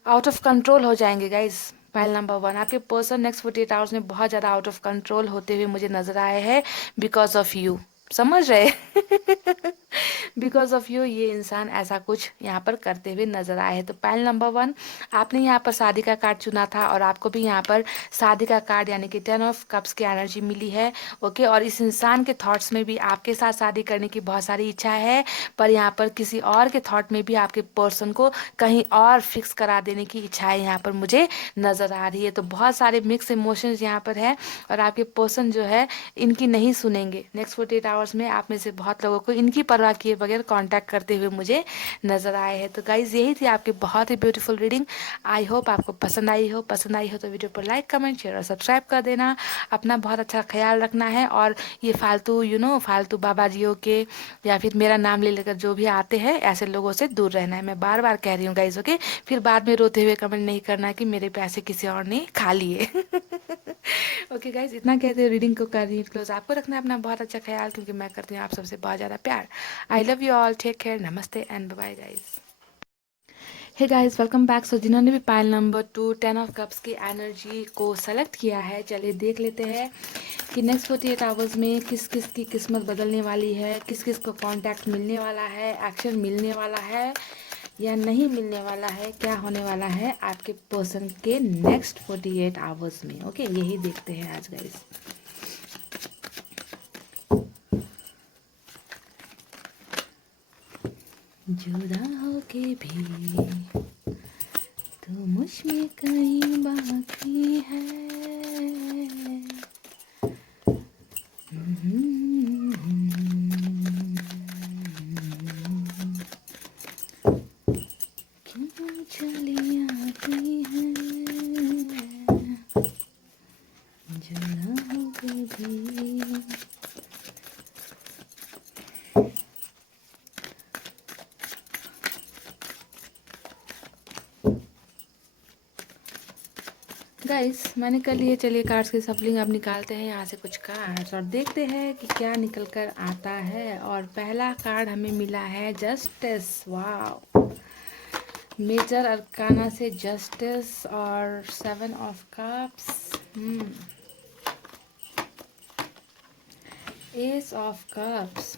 आउट ऑफ कंट्रोल हो जाएंगे गाइज। पहल नंबर 1, आपके पर्सन नेक्स्ट 48 आवर्स में बहुत ज़्यादा आउट ऑफ कंट्रोल होते हुए मुझे नजर आए हैं, बिकॉज ऑफ यू, समझ रहे बिकॉज ऑफ यू ये इंसान ऐसा कुछ यहाँ पर करते हुए नजर आए हैं। तो पहल नंबर 1, आपने यहाँ पर शादी का कार्ड चुना था, और आपको भी यहाँ पर शादी का कार्ड यानी कि 10 ऑफ कप्स की एनर्जी मिली है। ओके, और इस इंसान के थॉट्स में भी आपके साथ शादी करने की बहुत सारी इच्छा है, पर यहाँ पर किसी और के थॉट में भी आपके पर्सन को कहीं और फिक्स करा देने की इच्छा यहाँ पर मुझे नजर आ रही है। तो बहुत सारे मिक्स इमोशंस यहाँ पर है, और आपके पर्सन जो है इनकी नहीं सुनेंगे नेक्स्ट 48 आवर्स में। आप में से बहुत लोगों को इनकी परवाह किए बगैर कांटेक्ट करते हुए मुझे नज़र आए हैं। तो गाइज़ यही थी आपकी बहुत ही ब्यूटीफुल रीडिंग। आई होप आपको पसंद आई हो। पसंद आई हो तो वीडियो पर लाइक, कमेंट, शेयर और सब्सक्राइब कर देना। अपना बहुत अच्छा ख्याल रखना है और ये फालतू फालतू बाबाजियों के या फिर मेरा नाम ले लेकर जो भी आते हैं ऐसे लोगों से दूर रहना है। मैं बार बार कह रही हूँ गाइज, ओके। फिर बाद में रोते हुए कमेंट नहीं करना है कि मेरे पैसे किसी और ने खा लिए। ओके गाइज, इतना कहते हुए रीडिंग को कर रही हूँ क्लोज। आपको रखना है अपना बहुत अच्छा ख्याल, क्योंकि मैं करती हूँ आप सबसे बहुत ज़्यादा प्यार। I love you all, take care, नमस्ते and bye guys. Hey guys, welcome back. So जिन्होंने भी पाइल नंबर 2 10 ऑफ कप्स की एनर्जी को सेलेक्ट किया है, चलिए देख लेते हैं कि नेक्स्ट 48 आवर्स में किस किस की किस्मत बदलने वाली है, किस किस को कांटेक्ट मिलने वाला है, एक्शन मिलने वाला है या नहीं मिलने वाला है, क्या होने वाला है आपके पर्सन के नेक्स्ट 48 आवर्स में। ओके, यही देखते हैं आज गाइस। जुदा होके भी तो मुझ में कहीं बाकी है। क्यों चली आती है जुदा होके भी। गाइस मैंने कर लिए, चलिए कार्ड्स की सफलिंग अब निकालते हैं यहाँ से कुछ कार्ड्स और देखते हैं कि क्या निकल कर आता है। और पहला कार्ड हमें मिला है जस्टिस। वाओ, मेजर अरकाना से जस्टिस और 7 of cups, S of cups,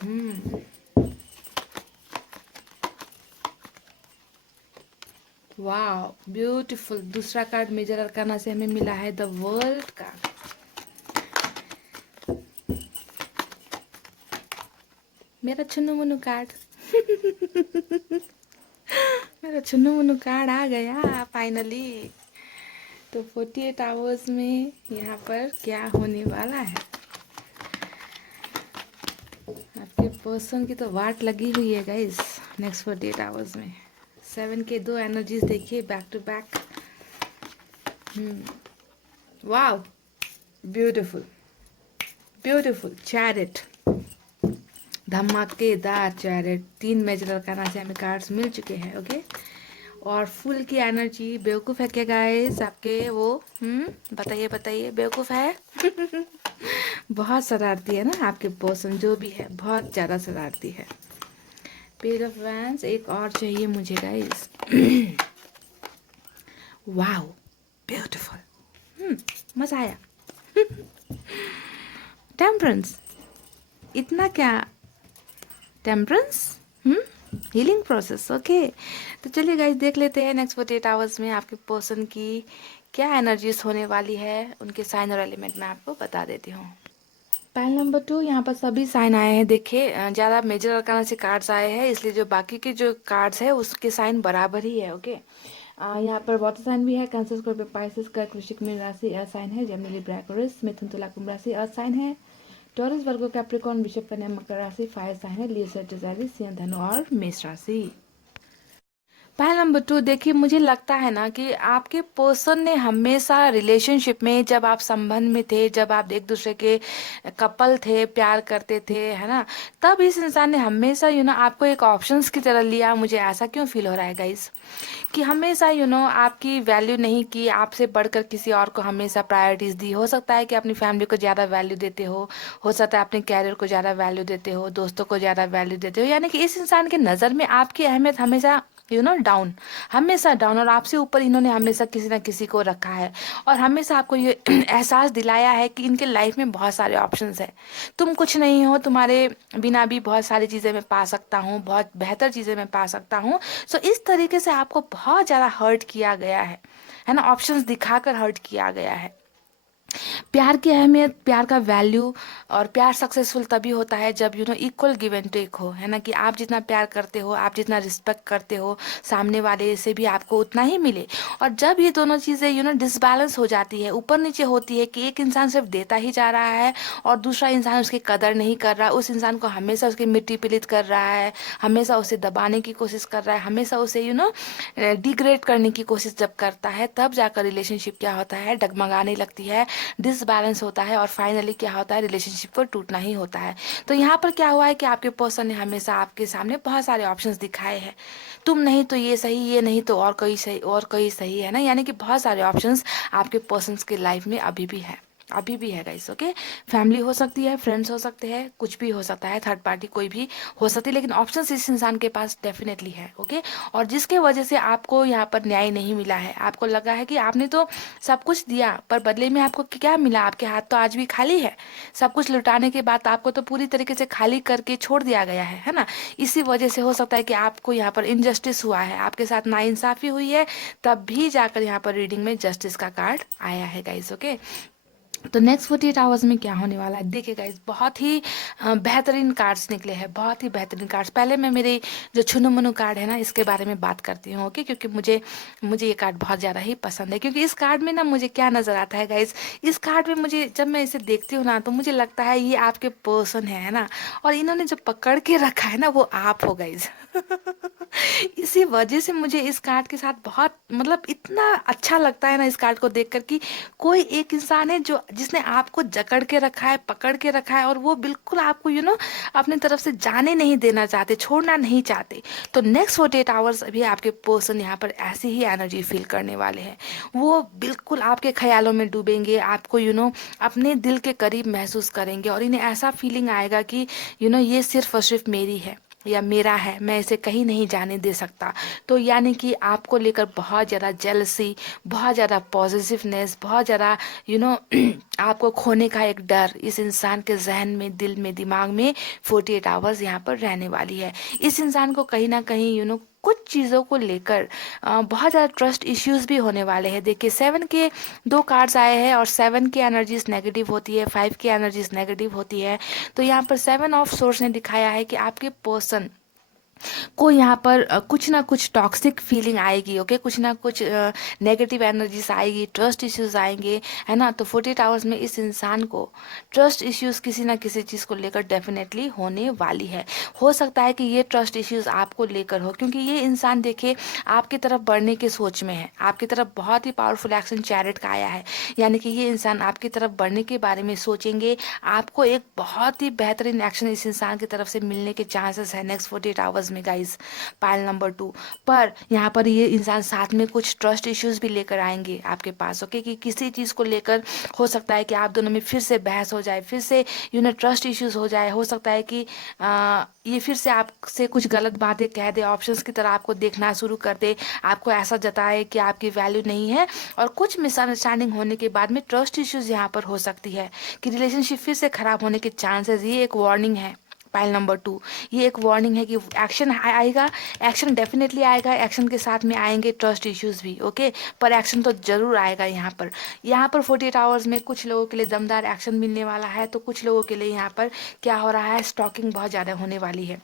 wow beautiful. दूसरा कार्ड मेजर अरकाना से हमें मिला है द वर्ल्ड का। मेरा छुन्नू मुन्नू कार्ड मेरा छुन्नू मुन्नू कार्ड आ गया फाइनली। तो 48 आवर्स में यहाँ पर क्या होने वाला है, आपके पर्सन की तो वाट लगी हुई है गाइस नेक्स्ट 48 आवर्स में। 7 के 2 एनर्जीज देखिए back to back. Wow beautiful beautiful chariot, धमाकेदार चैरिट। 3 मेजर अरकाना से हमें कार्ड्स मिल चुके हैं। ओके, और फुल की एनर्जी। बेवकूफ़ है क्या गाइस आपके वो? बताइए बताइए, बेवकूफ़ है? बहुत शरारती है ना आपके पर्सन, जो भी है बहुत ज़्यादा शरारती है। पेज ऑफ वैंस एक और चाहिए मुझे गाइस। वाओ ब्यूटीफुल, मज़ा आया। टेम्परेंस, इतना क्या टेम्परेंस, हीलिंग प्रोसेस। ओके, तो चलिए गाइस देख लेते हैं नेक्स्ट 48 आवर्स में आपके पर्सन की क्या एनर्जीज होने वाली है। उनके साइन और एलिमेंट मैं आपको बता देती हूँ। पाइल नंबर 2, यहाँ पर सभी साइन आए हैं। देखिए ज़्यादा मेजर अरकाना से कार्ड्स आए हैं, इसलिए जो बाकी के जो कार्ड्स है उसके साइन बराबर ही है। ओके, यहाँ पर वाटर साइन भी है। कैंसर, स्कॉर्पियो, पाइसेस, कर्क, वृश्चिक, मीन राशि अर्थ साइन है। जेमिनी, लिब्रा, एक्वेरियस, मिथुन, तुला, कुंभ राशि अर्थ साइन है। टॉरस, वर्गो, कैप्रिकॉर्न, वृषभ, कन्या, मकर राशि फायर साइन है। लियो, सजिटेरियस, सिंह, धनु और मेष राशि। पॉइंट नंबर 2, देखिए मुझे लगता है ना कि आपके पर्सन ने हमेशा रिलेशनशिप में, जब आप संबंध में थे, जब आप एक दूसरे के कपल थे, प्यार करते थे, है ना, तब इस इंसान ने हमेशा आपको एक ऑप्शंस की तरह लिया। मुझे ऐसा क्यों फील हो रहा है गाइस कि हमेशा आपकी वैल्यू नहीं की, आपसे बढ़कर किसी और को हमेशा प्रायोरिटीज दी। हो सकता है कि अपनी फैमिली को ज़्यादा वैल्यू देते हो सकता है अपने कैरियर को ज़्यादा वैल्यू देते हो, दोस्तों को ज़्यादा वैल्यू देते हो। यानी कि इस इंसान के नज़र में आपकी अहमियत हमेशा डाउन, हमेशा डाउन, और आपसे ऊपर इन्होंने हमेशा किसी ना किसी को रखा है और हमेशा आपको ये एहसास दिलाया है कि इनके लाइफ में बहुत सारे ऑप्शंस है। तुम कुछ नहीं हो, तुम्हारे बिना भी बहुत सारी चीज़ें मैं पा सकता हूँ, बहुत बेहतर चीज़ें मैं पा सकता हूँ। सो इस तरीके से आपको बहुत ज़्यादा हर्ट किया गया है ना, ऑप्शंस दिखाकर हर्ट किया गया है। प्यार की अहमियत, प्यार का वैल्यू और प्यार सक्सेसफुल तभी होता है जब इक्वल गिव एंड टेक हो, है ना, कि आप जितना प्यार करते हो, आप जितना रिस्पेक्ट करते हो, सामने वाले से भी आपको उतना ही मिले। और जब ये दोनों चीज़ें डिसबैलेंस हो जाती है, ऊपर नीचे होती है, कि एक इंसान सिर्फ देता ही जा रहा है और दूसरा इंसान उसकी कदर नहीं कर रहा, उस इंसान को हमेशा उसकी मिट्टी पलीत कर रहा है, हमेशा उसे दबाने की कोशिश कर रहा है, हमेशा उसे डिग्रेड करने की कोशिश जब करता है, तब जाकर रिलेशनशिप क्या होता है, डगमगाने लगती है, डिसबैलेंस होता है और फाइनली क्या होता है, रिलेशनशिप को टूटना ही होता है। तो यहाँ पर क्या हुआ है कि आपके पर्सन ने हमेशा आपके सामने बहुत सारे ऑप्शंस दिखाए हैं, तुम नहीं तो ये सही, ये नहीं तो और कोई सही, और कोई सही, है ना, यानी कि बहुत सारे ऑप्शंस आपके पर्सन्स के लाइफ में अभी भी है, अभी भी है गाइस। ओके, फैमिली हो सकती है, फ्रेंड्स हो सकते हैं, कुछ भी हो सकता है, थर्ड पार्टी कोई भी हो सकती है, लेकिन ऑप्शंस इस इंसान के पास डेफिनेटली है। ओके, और जिसके वजह से आपको यहाँ पर न्याय नहीं मिला है, आपको लगा है कि आपने तो सब कुछ दिया पर बदले में आपको क्या मिला, आपके हाथ तो आज भी खाली है, सब कुछ लुटाने के बाद आपको तो पूरी तरीके से खाली करके छोड़ दिया गया है ना। इसी वजह से हो सकता है कि आपको यहाँ पर इनजस्टिस हुआ है, आपके साथ नाइंसाफी हुई है, तब भी जाकर यहाँ पर रीडिंग में जस्टिस का कार्ड आया है गाइस। ओके, तो नेक्स्ट 48 आवर्स में क्या होने वाला है, देखिए गाइस, बहुत ही बेहतरीन कार्ड्स निकले हैं, बहुत ही बेहतरीन कार्ड्स। पहले मैं मेरे जो छुनु मुनु कार्ड है ना, इसके बारे में बात करती हूँ। ओके, क्योंकि मुझे मुझे ये कार्ड बहुत ज़्यादा ही पसंद है, क्योंकि इस कार्ड में ना मुझे क्या नज़र आता है गाइस, इस कार्ड में मुझे जब मैं इसे देखती हूँ ना, तो मुझे लगता है ये आपके पर्सन है ना, और इन्होंने जो पकड़ के रखा है ना, वो आप हो गाइस। इसी वजह से मुझे इस कार्ड के साथ बहुत, मतलब इतना अच्छा लगता है ना इस कार्ड को देखकर, कि कोई एक इंसान है जो जिसने आपको जकड़ के रखा है, पकड़ के रखा है, और वो बिल्कुल आपको अपने तरफ से जाने नहीं देना चाहते, छोड़ना नहीं चाहते। तो नेक्स्ट 48 आवर्स अभी आपके पर्सन यहाँ पर ऐसी ही एनर्जी फील करने वाले हैं, वो बिल्कुल आपके ख्यालों में डूबेंगे, आपको अपने दिल के करीब महसूस करेंगे, और इन्हें ऐसा फीलिंग आएगा कि ये सिर्फ और सिर्फ मेरी है या मेरा है, मैं इसे कहीं नहीं जाने दे सकता। तो यानी कि आपको लेकर बहुत ज़्यादा जेलसी, बहुत ज़्यादा पॉजिटिवनेस, बहुत ज़्यादा यू नो आपको खोने का एक डर इस इंसान के जहन में, दिल में, दिमाग में 48 आवर्स यहाँ पर रहने वाली है। इस इंसान को कहीं ना कहीं कुछ चीज़ों को लेकर बहुत ज़्यादा ट्रस्ट इश्यूज भी होने वाले हैं। देखिए 7 के 2 कार्ड्स आए हैं, और 7 की एनर्जीज नेगेटिव होती है, 5 की एनर्जीज नेगेटिव होती है। तो यहाँ पर 7 ऑफ सोर्स ने दिखाया है कि आपके पर्सन को यहाँ पर कुछ ना कुछ टॉक्सिक फीलिंग आएगी। ओके, कुछ ना कुछ नेगेटिव एनर्जीज आएगी, ट्रस्ट इश्यूज आएंगे, है ना। तो 48 आवर्स में इस इंसान को ट्रस्ट इश्यूज किसी ना किसी चीज़ को लेकर डेफिनेटली होने वाली है। हो सकता है कि ये ट्रस्ट इश्यूज आपको लेकर हो, क्योंकि ये इंसान देखिए आपकी तरफ बढ़ने की सोच में है, आपकी तरफ बहुत ही पावरफुल एक्शन चैरिट का आया है, यानी कि ये इंसान आपकी तरफ बढ़ने के बारे में सोचेंगे, आपको एक बहुत ही बेहतरीन एक्शन इस इंसान की तरफ से मिलने के चांसेस है नेक्स्ट 48 आवर्स में गाइस। पाइल नंबर 2 पर यहाँ पर ये इंसान साथ में कुछ ट्रस्ट इश्यूज भी लेकर आएंगे आपके पास। ओके, कि किसी चीज़ को लेकर हो सकता है कि आप दोनों में फिर से बहस हो जाए, फिर से ट्रस्ट इश्यूज हो जाए, हो सकता है कि ये फिर से आपसे कुछ गलत बातें कह दे, ऑप्शंस की तरह आपको देखना शुरू कर दे, आपको ऐसा जताए कि आपकी वैल्यू नहीं है, और कुछ मिसअंडरस्टैंडिंग होने के बाद में ट्रस्ट इश्यूज यहाँ पर हो सकती है कि रिलेशनशिप फिर से खराब होने के चांसेस। ये एक वार्निंग है पाइल नंबर 2, ये एक वार्निंग है कि एक्शन आएगा, एक्शन डेफिनेटली आएगा, एक्शन के साथ में आएंगे ट्रस्ट इश्यूज भी। ओके, पर एक्शन तो जरूर आएगा यहाँ पर 48 आवर्स में कुछ लोगों के लिए दमदार एक्शन मिलने वाला है, तो कुछ लोगों के लिए यहाँ पर क्या हो रहा है, स्टॉकिंग बहुत ज़्यादा होने वाली है।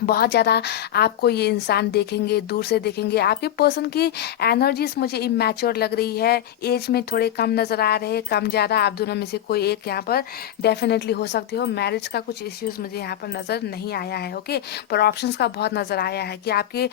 बहुत ज़्यादा आपको ये इंसान देखेंगे, दूर से देखेंगे, आपके पर्सन की एनर्जीज मुझे इमैच्योर लग रही है, एज में थोड़े कम नज़र आ रहे हैं, कम ज़्यादा आप दोनों में से कोई एक यहाँ पर डेफिनेटली हो सकती हो। मैरिज का कुछ इश्यूज मुझे यहाँ पर नज़र नहीं आया है। ओके, पर ऑप्शंस का बहुत नज़र आया है कि आपके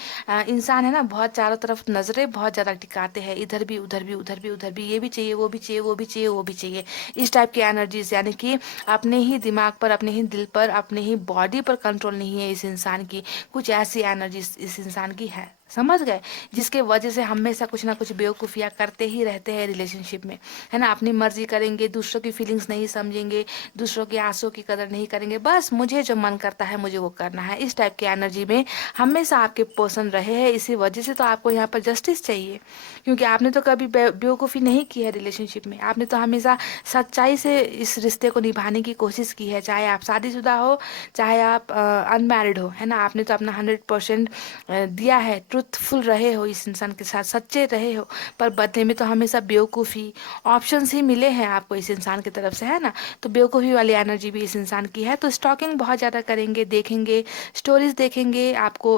इंसान है ना, बहुत चारों तरफ नज़रें बहुत ज़्यादा टिकाते हैं, इधर भी उधर भी उधर भी उधर भी, ये भी चाहिए, वो भी चाहिए, वो भी चाहिए, वो भी चाहिए, इस टाइप की एनर्जीज, यानी कि अपने ही दिमाग पर, अपने ही दिल पर, अपने ही बॉडी पर कंट्रोल नहीं है इस इंसान की, कुछ ऐसी एनर्जी इस इंसान की है, समझ गए, जिसके वजह से हमेशा कुछ ना कुछ बेवकूफ़ियाँ करते ही रहते हैं रिलेशनशिप में, है ना। अपनी मर्जी करेंगे, दूसरों की फीलिंग्स नहीं समझेंगे, दूसरों के आंसू की कदर नहीं करेंगे, बस मुझे जो मन करता है मुझे वो करना है, इस टाइप की एनर्जी में हमेशा आपके पर्सन रहे हैं। इसी वजह से तो आपको यहाँ पर जस्टिस चाहिए, क्योंकि आपने तो कभी बेवकूफ़ी नहीं की है रिलेशनशिप में, आपने तो हमेशा सच्चाई से इस रिश्ते को निभाने की कोशिश की है, चाहे आप शादीशुदा हो, चाहे आप अनमैरिड हो, है ना। आपने तो अपना 100% दिया है, ट्रुथफुल रहे हो, इस इंसान के साथ सच्चे रहे हो, पर बदले में तो हमेशा बेवकूफ़ी ऑप्शंस ही मिले हैं आपको इस इंसान की तरफ से, है ना। तो बेवकूफ़ी वाली एनर्जी भी इस इंसान की है। तो स्टॉकिंग बहुत ज़्यादा करेंगे, देखेंगे, स्टोरीज देखेंगे, आपको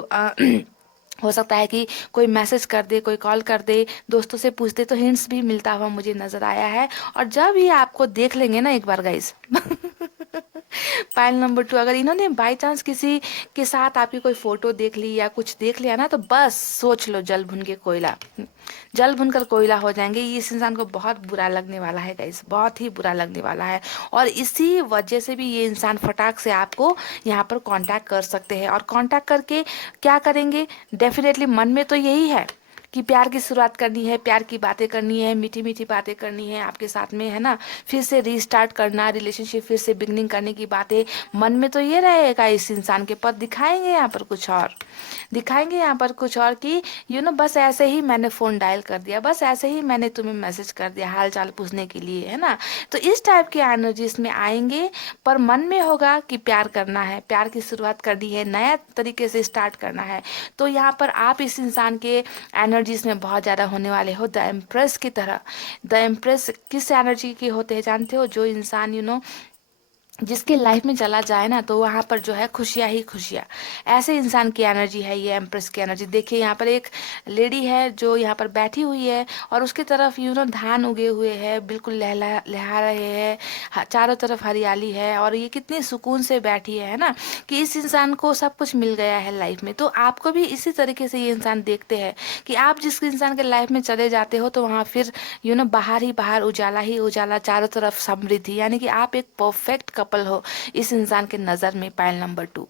हो सकता है कि कोई मैसेज कर दे, कोई कॉल कर दे, दोस्तों से पूछ दे, तो हिंट्स भी मिलता हुआ मुझे नज़र आया है। और जब ये आपको देख लेंगे ना एक बार गाइस पाइल नंबर 2, अगर इन्होंने बाय चांस किसी के साथ आपकी कोई फोटो देख ली या कुछ देख लिया ना, तो बस सोच लो जल भुन के कोयला, जल भुनकर कोयला हो जाएंगे। ये इस इंसान को बहुत बुरा लगने वाला है गाइस, बहुत ही बुरा लगने वाला है। और इसी वजह से भी ये इंसान फटाक से आपको यहाँ पर कांटेक्ट कर सकते हैं। और कांटेक्ट करके क्या करेंगे, डेफिनेटली मन में तो यही है कि प्यार की शुरुआत करनी है, प्यार की बातें करनी है, मीठी मीठी बातें करनी है आपके साथ में, है ना। फिर से रीस्टार्ट करना, रिलेशनशिप फिर से बिगनिंग करने की बातें मन में तो ये रहेगा इस इंसान के। पर दिखाएंगे यहाँ पर कुछ और, दिखाएंगे यहाँ पर कुछ और कि बस ऐसे ही मैंने फ़ोन डायल कर दिया, बस ऐसे ही मैंने तुम्हें मैसेज कर दिया हाल चाल पूछने के लिए, है ना। तो इस टाइप की एनर्जीज में आएंगे, पर मन में होगा कि प्यार करना है, प्यार की शुरुआत करनी है, नया तरीके से स्टार्ट करना है। तो यहाँ पर आप इस इंसान के एनर्जीज में बहुत ज़्यादा होने वाले हो, द एम्प्रेस की तरह। द एम्प्रेस किस एनर्जी के होते हैं जानते हो, जो इंसान जिसके लाइफ में चला जाए ना, तो वहाँ पर जो है खुशियाँ ही खुशियाँ, ऐसे इंसान की एनर्जी है ये, एम्प्रेस की एनर्जी। देखिए यहाँ पर एक लेडी है जो यहाँ पर बैठी हुई है, और उसकी तरफ धान उगे हुए हैं, बिल्कुल लहला लहा रहे हैं, चारों तरफ हरियाली है, और ये कितनी सुकून से बैठी है ना, कि इस इंसान को सब कुछ मिल गया है लाइफ में। तो आपको भी इसी तरीके से ये इंसान देखते हैं कि आप जिस इंसान के लाइफ में चले जाते हो, तो वहाँ फिर बाहर ही बाहर, उजाला ही उजाला, चारों तरफ समृद्धि, यानी कि आप एक परफेक्ट कपल हो इस इंसान के नज़र में, पाइल नंबर 2।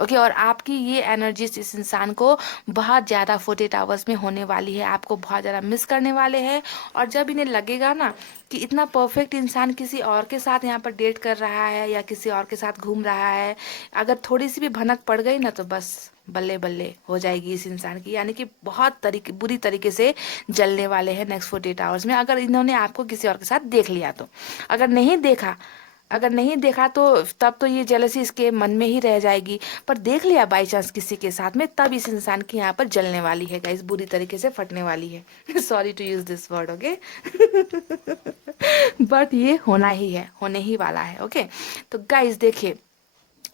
ओके, और आपकी ये एनर्जीज इस इंसान को बहुत ज़्यादा 48 आवर्स में होने वाली है, आपको बहुत ज़्यादा मिस करने वाले हैं। और जब इन्हें लगेगा ना कि इतना परफेक्ट इंसान किसी और के साथ यहाँ पर डेट कर रहा है या किसी और के साथ घूम रहा है, अगर थोड़ी सी भी भनक पड़ गई ना, तो बस बल्ले बल्ले हो जाएगी इस इंसान की, यानी कि बहुत बुरी तरीके से जलने वाले हैं नेक्स्ट 48 आवर्स में, अगर इन्होंने आपको किसी और के साथ देख लिया तो। अगर नहीं देखा तो तब तो ये जेलसी इसके मन में ही रह जाएगी, पर देख लिया बाई चांस किसी के साथ में, तब इस इंसान की यहाँ पर जलने वाली है गाइस, बुरी तरीके से फटने वाली है sorry to use this word, okay but ये होना ही है, होने ही वाला है, ओके। तो गाइस देखिए,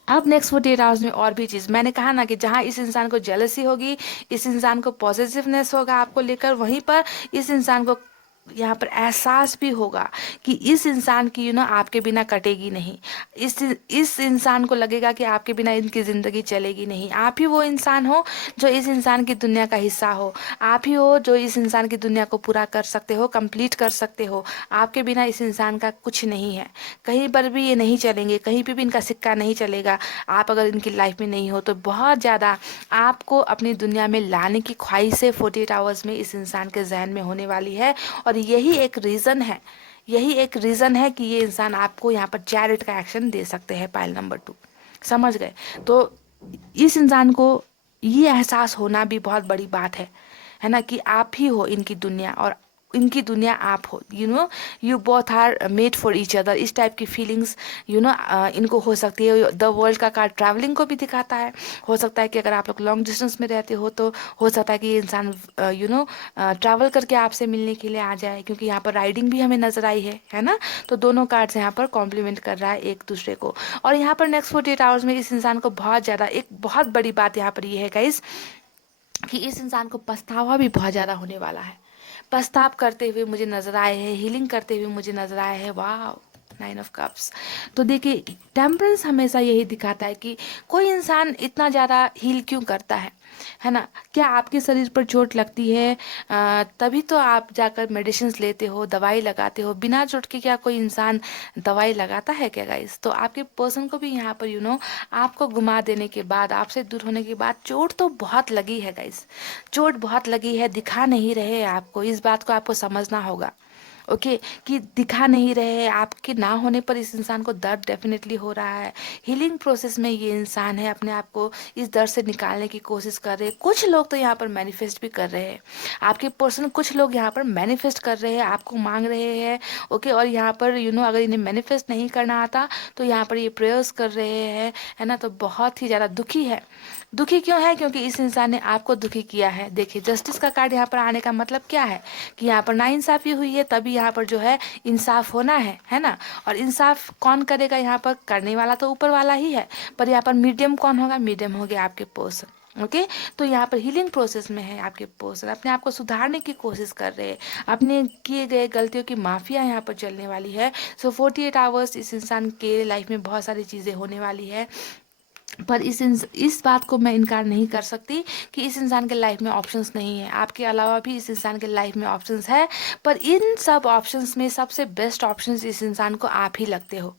अब नेक्स्ट 48 आवर्स में और भी चीज़, मैंने कहा ना कि जहाँ इस इंसान को जेलसी होगी, इस इंसान को पॉजिटिवनेस होगा आपको लेकर, वहीं पर इस इंसान को यहाँ पर एहसास भी होगा कि इस इंसान की आपके बिना कटेगी नहीं। इस इंसान को लगेगा कि आपके बिना इनकी ज़िंदगी चलेगी नहीं। आप ही वो इंसान हो जो इस इंसान की दुनिया का हिस्सा हो, आप ही हो जो इस इंसान की दुनिया को पूरा कर सकते हो, कंप्लीट कर सकते हो। आपके बिना इस इंसान का कुछ नहीं है, कहीं पर भी ये नहीं चलेंगे, कहीं पे भी इनका सिक्का नहीं चलेगा। आप अगर इनकी लाइफ में नहीं हो, तो बहुत ज़्यादा आपको अपनी दुनिया में लाने की ख्वाहिशें 48 आवर्स में इस इंसान के जहन में होने वाली है। और यही एक रीज़न है कि ये इंसान आपको यहाँ पर चैरिट का एक्शन दे सकते हैं, पाइल नंबर 2, समझ गए। तो इस इंसान को ये एहसास होना भी बहुत बड़ी बात है ना, कि आप ही हो इनकी दुनिया और इनकी दुनिया आप हो, you both are made for each other. इस टाइप की फीलिंग्स इनको हो सकती है। द वर्ल्ड का कार्ड ट्रैवलिंग को भी दिखाता है। हो सकता है कि अगर आप लोग लॉन्ग डिस्टेंस में रहते हो, तो हो सकता है कि ये इंसान ट्रैवल करके आपसे मिलने के लिए आ जाए, क्योंकि यहाँ पर राइडिंग भी हमें नजर आई है ना। तो दोनों कार्ड्स यहाँ पर कॉम्प्लीमेंट कर रहा है एक दूसरे को। और यहाँ पर नेक्स्ट 48 आवर्स में इस इंसान को बहुत ज़्यादा, एक बहुत बड़ी बात यहाँ पर ये है गाइस, कि इस इंसान को पछतावा भी बहुत ज़्यादा होने वाला है। पछताव करते हुए मुझे नज़र आए हैं, हीलिंग करते हुए मुझे नज़र आए हैं। वाह, 9 ऑफ कप्स। तो देखिए, टेम्परेंस हमेशा यही दिखाता है कि कोई इंसान इतना ज़्यादा हील क्यों करता है ना। क्या आपके शरीर पर चोट लगती है तभी तो आप जाकर मेडिसिन्स लेते हो, दवाई लगाते हो। बिना चोट के क्या कोई इंसान दवाई लगाता है क्या गाइस। तो आपके पर्सन को भी यहाँ पर आपको घुमा देने के बाद, आपसे दूर होने के बाद चोट तो बहुत लगी है गाइस, चोट बहुत लगी है, दिखा नहीं रहे आपको। इस बात को आपको समझना होगा, ओके, कि दिखा नहीं रहे हैं, आपके ना होने पर इस इंसान को दर्द डेफिनेटली हो रहा है। हीलिंग प्रोसेस में ये इंसान है, अपने आप को इस दर्द से निकालने की कोशिश कर रहे हैं। कुछ लोग तो यहाँ पर मैनिफेस्ट भी कर रहे हैं, आपके पर्सन कुछ लोग यहाँ पर मैनिफेस्ट कर रहे हैं, आपको मांग रहे हैं। ओके, और यहाँ पर अगर इन्हें मैनिफेस्ट नहीं करना आता तो यहाँ पर ये प्रेयर्स कर रहे हैं, है ना। तो बहुत ही ज़्यादा दुखी है। दुखी क्यों है? क्योंकि इस इंसान ने आपको दुखी किया है। देखिए, जस्टिस का कार्ड यहाँ पर आने का मतलब क्या है कि यहाँ पर नाइंसाफी हुई है, तभी यहाँ पर जो है इंसाफ होना है ना। और इंसाफ कौन करेगा? यहाँ पर करने वाला तो ऊपर वाला ही है, पर यहाँ पर मीडियम कौन होगा? मीडियम हो गया आपके पर्सन। ओके, तो यहाँ पर हीलिंग प्रोसेस में है आपके पर्सन, अपने आप को सुधारने की कोशिश कर रहे हैं, अपने किए गए गलतियों की माफिया यहाँ पर चलने वाली है। सो 48 आवर्स इस इंसान के लाइफ में बहुत सारी चीज़ें होने वाली है, पर इस बात को मैं इनकार नहीं कर सकती कि इस इंसान के लाइफ में ऑप्शंस नहीं है। आपके अलावा भी इस इंसान के लाइफ में ऑप्शंस है, पर इन सब ऑप्शंस में सबसे बेस्ट ऑप्शंस इस इंसान को आप ही लगते हो।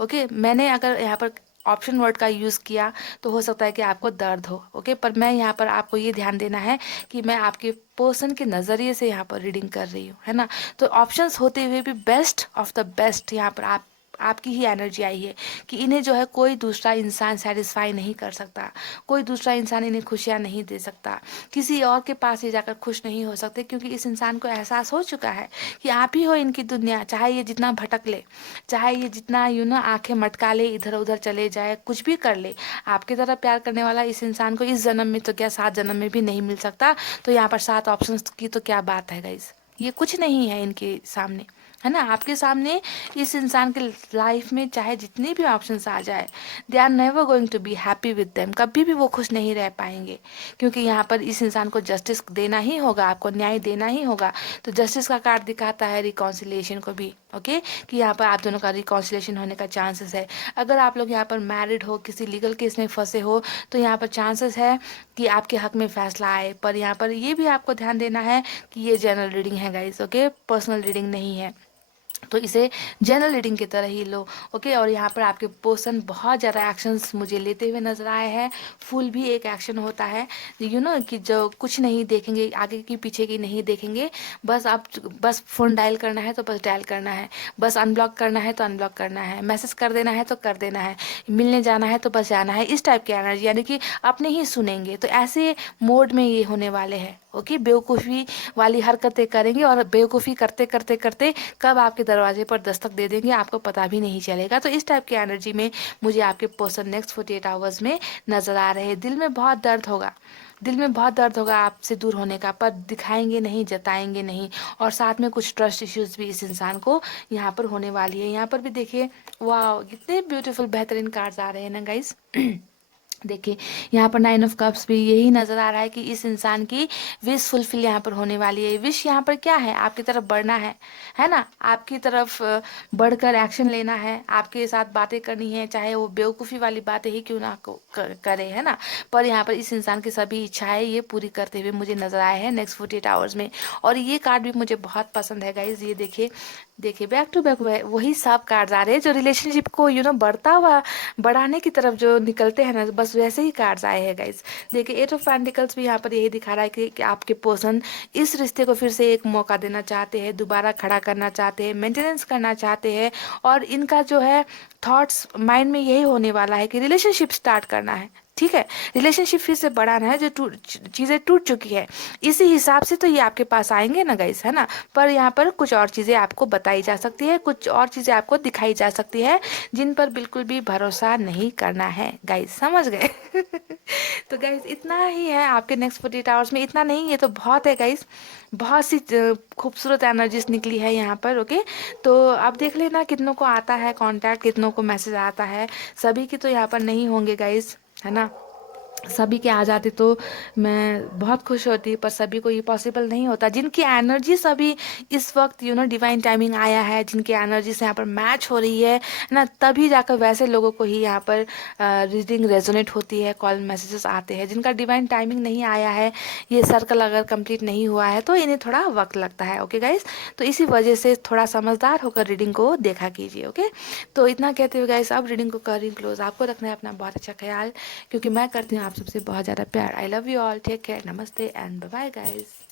ओके, मैंने अगर यहाँ पर ऑप्शन वर्ड का यूज़ किया तो हो सकता है कि आपको दर्द हो। ओके, पर मैं यहाँ पर आपको ये ध्यान देना है कि मैं आपके पर्सन के नज़रिए से यहाँ पर रीडिंग कर रही हूँ, है ना। तो ऑप्शंस होते हुए भी बेस्ट ऑफ द बेस्ट यहाँ पर आपकी ही एनर्जी आई है कि इन्हें जो है कोई दूसरा इंसान सेटिस्फाई नहीं कर सकता, कोई दूसरा इंसान इन्हें खुशियाँ नहीं दे सकता, किसी और के पास ये जाकर खुश नहीं हो सकते, क्योंकि इस इंसान को एहसास हो चुका है कि आप ही हो इनकी दुनिया। चाहे ये जितना भटक ले, चाहे ये जितना आंखें मटका ले, इधर उधर चले जाए, कुछ भी कर ले, आपकी तरह प्यार करने वाला इस इंसान को इस जन्म में तो क्या 7 जन्म में भी नहीं मिल सकता। तो यहाँ पर 7 ऑप्शन की तो क्या बात है गाइस, ये कुछ नहीं है इनके सामने, है ना। आपके सामने इस इंसान के लाइफ में चाहे जितने भी ऑप्शंस आ जाए, they are never going to be happy with them. कभी भी वो खुश नहीं रह पाएंगे, क्योंकि यहाँ पर इस इंसान को जस्टिस देना ही होगा, आपको न्याय देना ही होगा। तो जस्टिस का कार्ड दिखाता है रिकॉन्सिलिएशन को भी। ओके, कि यहाँ पर आप दोनों का रिकॉन्सिलिएशन होने का चांसेस है। अगर आप लोग यहाँ पर मैरिड हो, किसी लीगल केस में फंसे हो, तो यहाँ पर चांसेस है कि आपके हक में फैसला आए। पर यहाँ पर ये भी आपको ध्यान देना है कि ये जनरल रीडिंग है गाइस, ओके, पर्सनल रीडिंग नहीं है, तो इसे जनरल रीडिंग की तरह ही लो। ओके, और यहाँ पर आपके पर्सन बहुत ज़्यादा एक्शंस मुझे लेते हुए नजर आए हैं। फुल भी एक एक्शन होता है, कि जो कुछ नहीं देखेंगे, आगे की पीछे की नहीं देखेंगे, बस फ़ोन डायल करना है तो बस डायल करना है, बस अनब्लॉक करना है तो अनब्लॉक करना है, मैसेज कर देना है तो कर देना है, मिलने जाना है तो बस जाना है, इस टाइप की एनर्जी, यानी कि अपने ही सुनेंगे। तो ऐसे मोड में ये होने वाले हैं। ओके, बेवकूफ़ी वाली हरकतें करेंगे और बेवकूफ़ी करते करते करते कब आपके दरवाजे पर दस्तक दे देंगे आपको पता भी नहीं चलेगा। तो इस टाइप की एनर्जी में मुझे आपके पर्सन नेक्स्ट 48 आवर्स में नज़र आ रहे हैं। दिल में बहुत दर्द होगा, दिल में बहुत दर्द होगा आपसे दूर होने का, पर दिखाएंगे नहीं, जताएंगे नहीं। और साथ में कुछ ट्रस्ट इश्यूज भी इस इंसान को यहाँ पर होने वाली है। यहाँ पर भी देखिए, वाह, कितने ब्यूटीफुल बेहतरीन कार्ड्स आ रहे हैं ना गाइस। देखिए, यहाँ पर 9 ऑफ कप्स भी यही नज़र आ रहा है कि इस इंसान की विश फुलफिल यहाँ पर होने वाली है। विश यहाँ पर क्या है? आपकी तरफ बढ़ना है ना, आपकी तरफ बढ़कर एक्शन लेना है, आपके साथ बातें करनी है, चाहे वो बेवकूफ़ी वाली बातें ही क्यों ना करे, है ना। पर यहाँ पर इस इंसान की सभी इच्छाएं ये पूरी करते हुए मुझे नज़र आए हैं नेक्स्ट 48 आवर्स में। और ये कार्ड भी मुझे बहुत पसंद है गाइज। ये देखिए बैक टू बैक वही सब कार्ड्स आ रहे हैं जो रिलेशनशिप को बढ़ता हुआ बढ़ाने की तरफ जो निकलते हैं ना, बस वैसे ही कार्ड्स आए हैं गाइस। देखिए, 8 ऑफ पेंटिकल्स भी यहाँ पर यही दिखा रहा है कि आपके पर्सन इस रिश्ते को फिर से एक मौका देना चाहते हैं, दोबारा खड़ा करना चाहते हैं, मेंटेनेंस करना चाहते हैं। और इनका जो है थॉट्स माइंड में यही होने वाला है कि रिलेशनशिप स्टार्ट करना है, ठीक है, रिलेशनशिप फिर से बढ़ाना है, जो चीज़ें टूट चुकी है। इसी हिसाब से तो ये आपके पास आएंगे ना गाइस, है ना। पर यहाँ पर कुछ और चीज़ें आपको बताई जा सकती है, कुछ और चीज़ें आपको दिखाई जा सकती है, जिन पर बिल्कुल भी भरोसा नहीं करना है गाइस, समझ गए। तो गाइस इतना ही है आपके नेक्स्ट 48 आवर्स में, इतना नहीं, ये तो बहुत है गाइस। बहुत सी खूबसूरत एनर्जीज निकली है यहाँ पर। ओके, तो अब देख लेना कितनों को आता है कॉन्टैक्ट, कितनों को मैसेज आता है। सभी की तो यहाँ पर नहीं होंगे गाइस, है ना। सभी के आ जाते तो मैं बहुत खुश होती, पर सभी को ये पॉसिबल नहीं होता। जिनकी एनर्जी सभी इस वक्त डिवाइन टाइमिंग आया है, जिनकी एनर्जी से यहाँ पर मैच हो रही है ना, तभी जाकर वैसे लोगों को ही यहाँ पर रीडिंग रेजोनेट होती है, कॉल मैसेजेस आते हैं। जिनका डिवाइन टाइमिंग नहीं आया है, ये सर्कल अगर कंप्लीट नहीं हुआ है, तो इन्हें थोड़ा वक्त लगता है। ओके गाइस, तो इसी वजह से थोड़ा समझदार होकर रीडिंग को देखा कीजिए। ओके, तो इतना कहते हुए गाइस अब रीडिंग को करें क्लोज। आपको रखना है अपना बहुत अच्छा ख्याल, क्योंकि मैं करती हूँ आप सबसे बहुत ज़्यादा प्यार। I love you all, take care, नमस्ते एंड बाय बाय गाइस।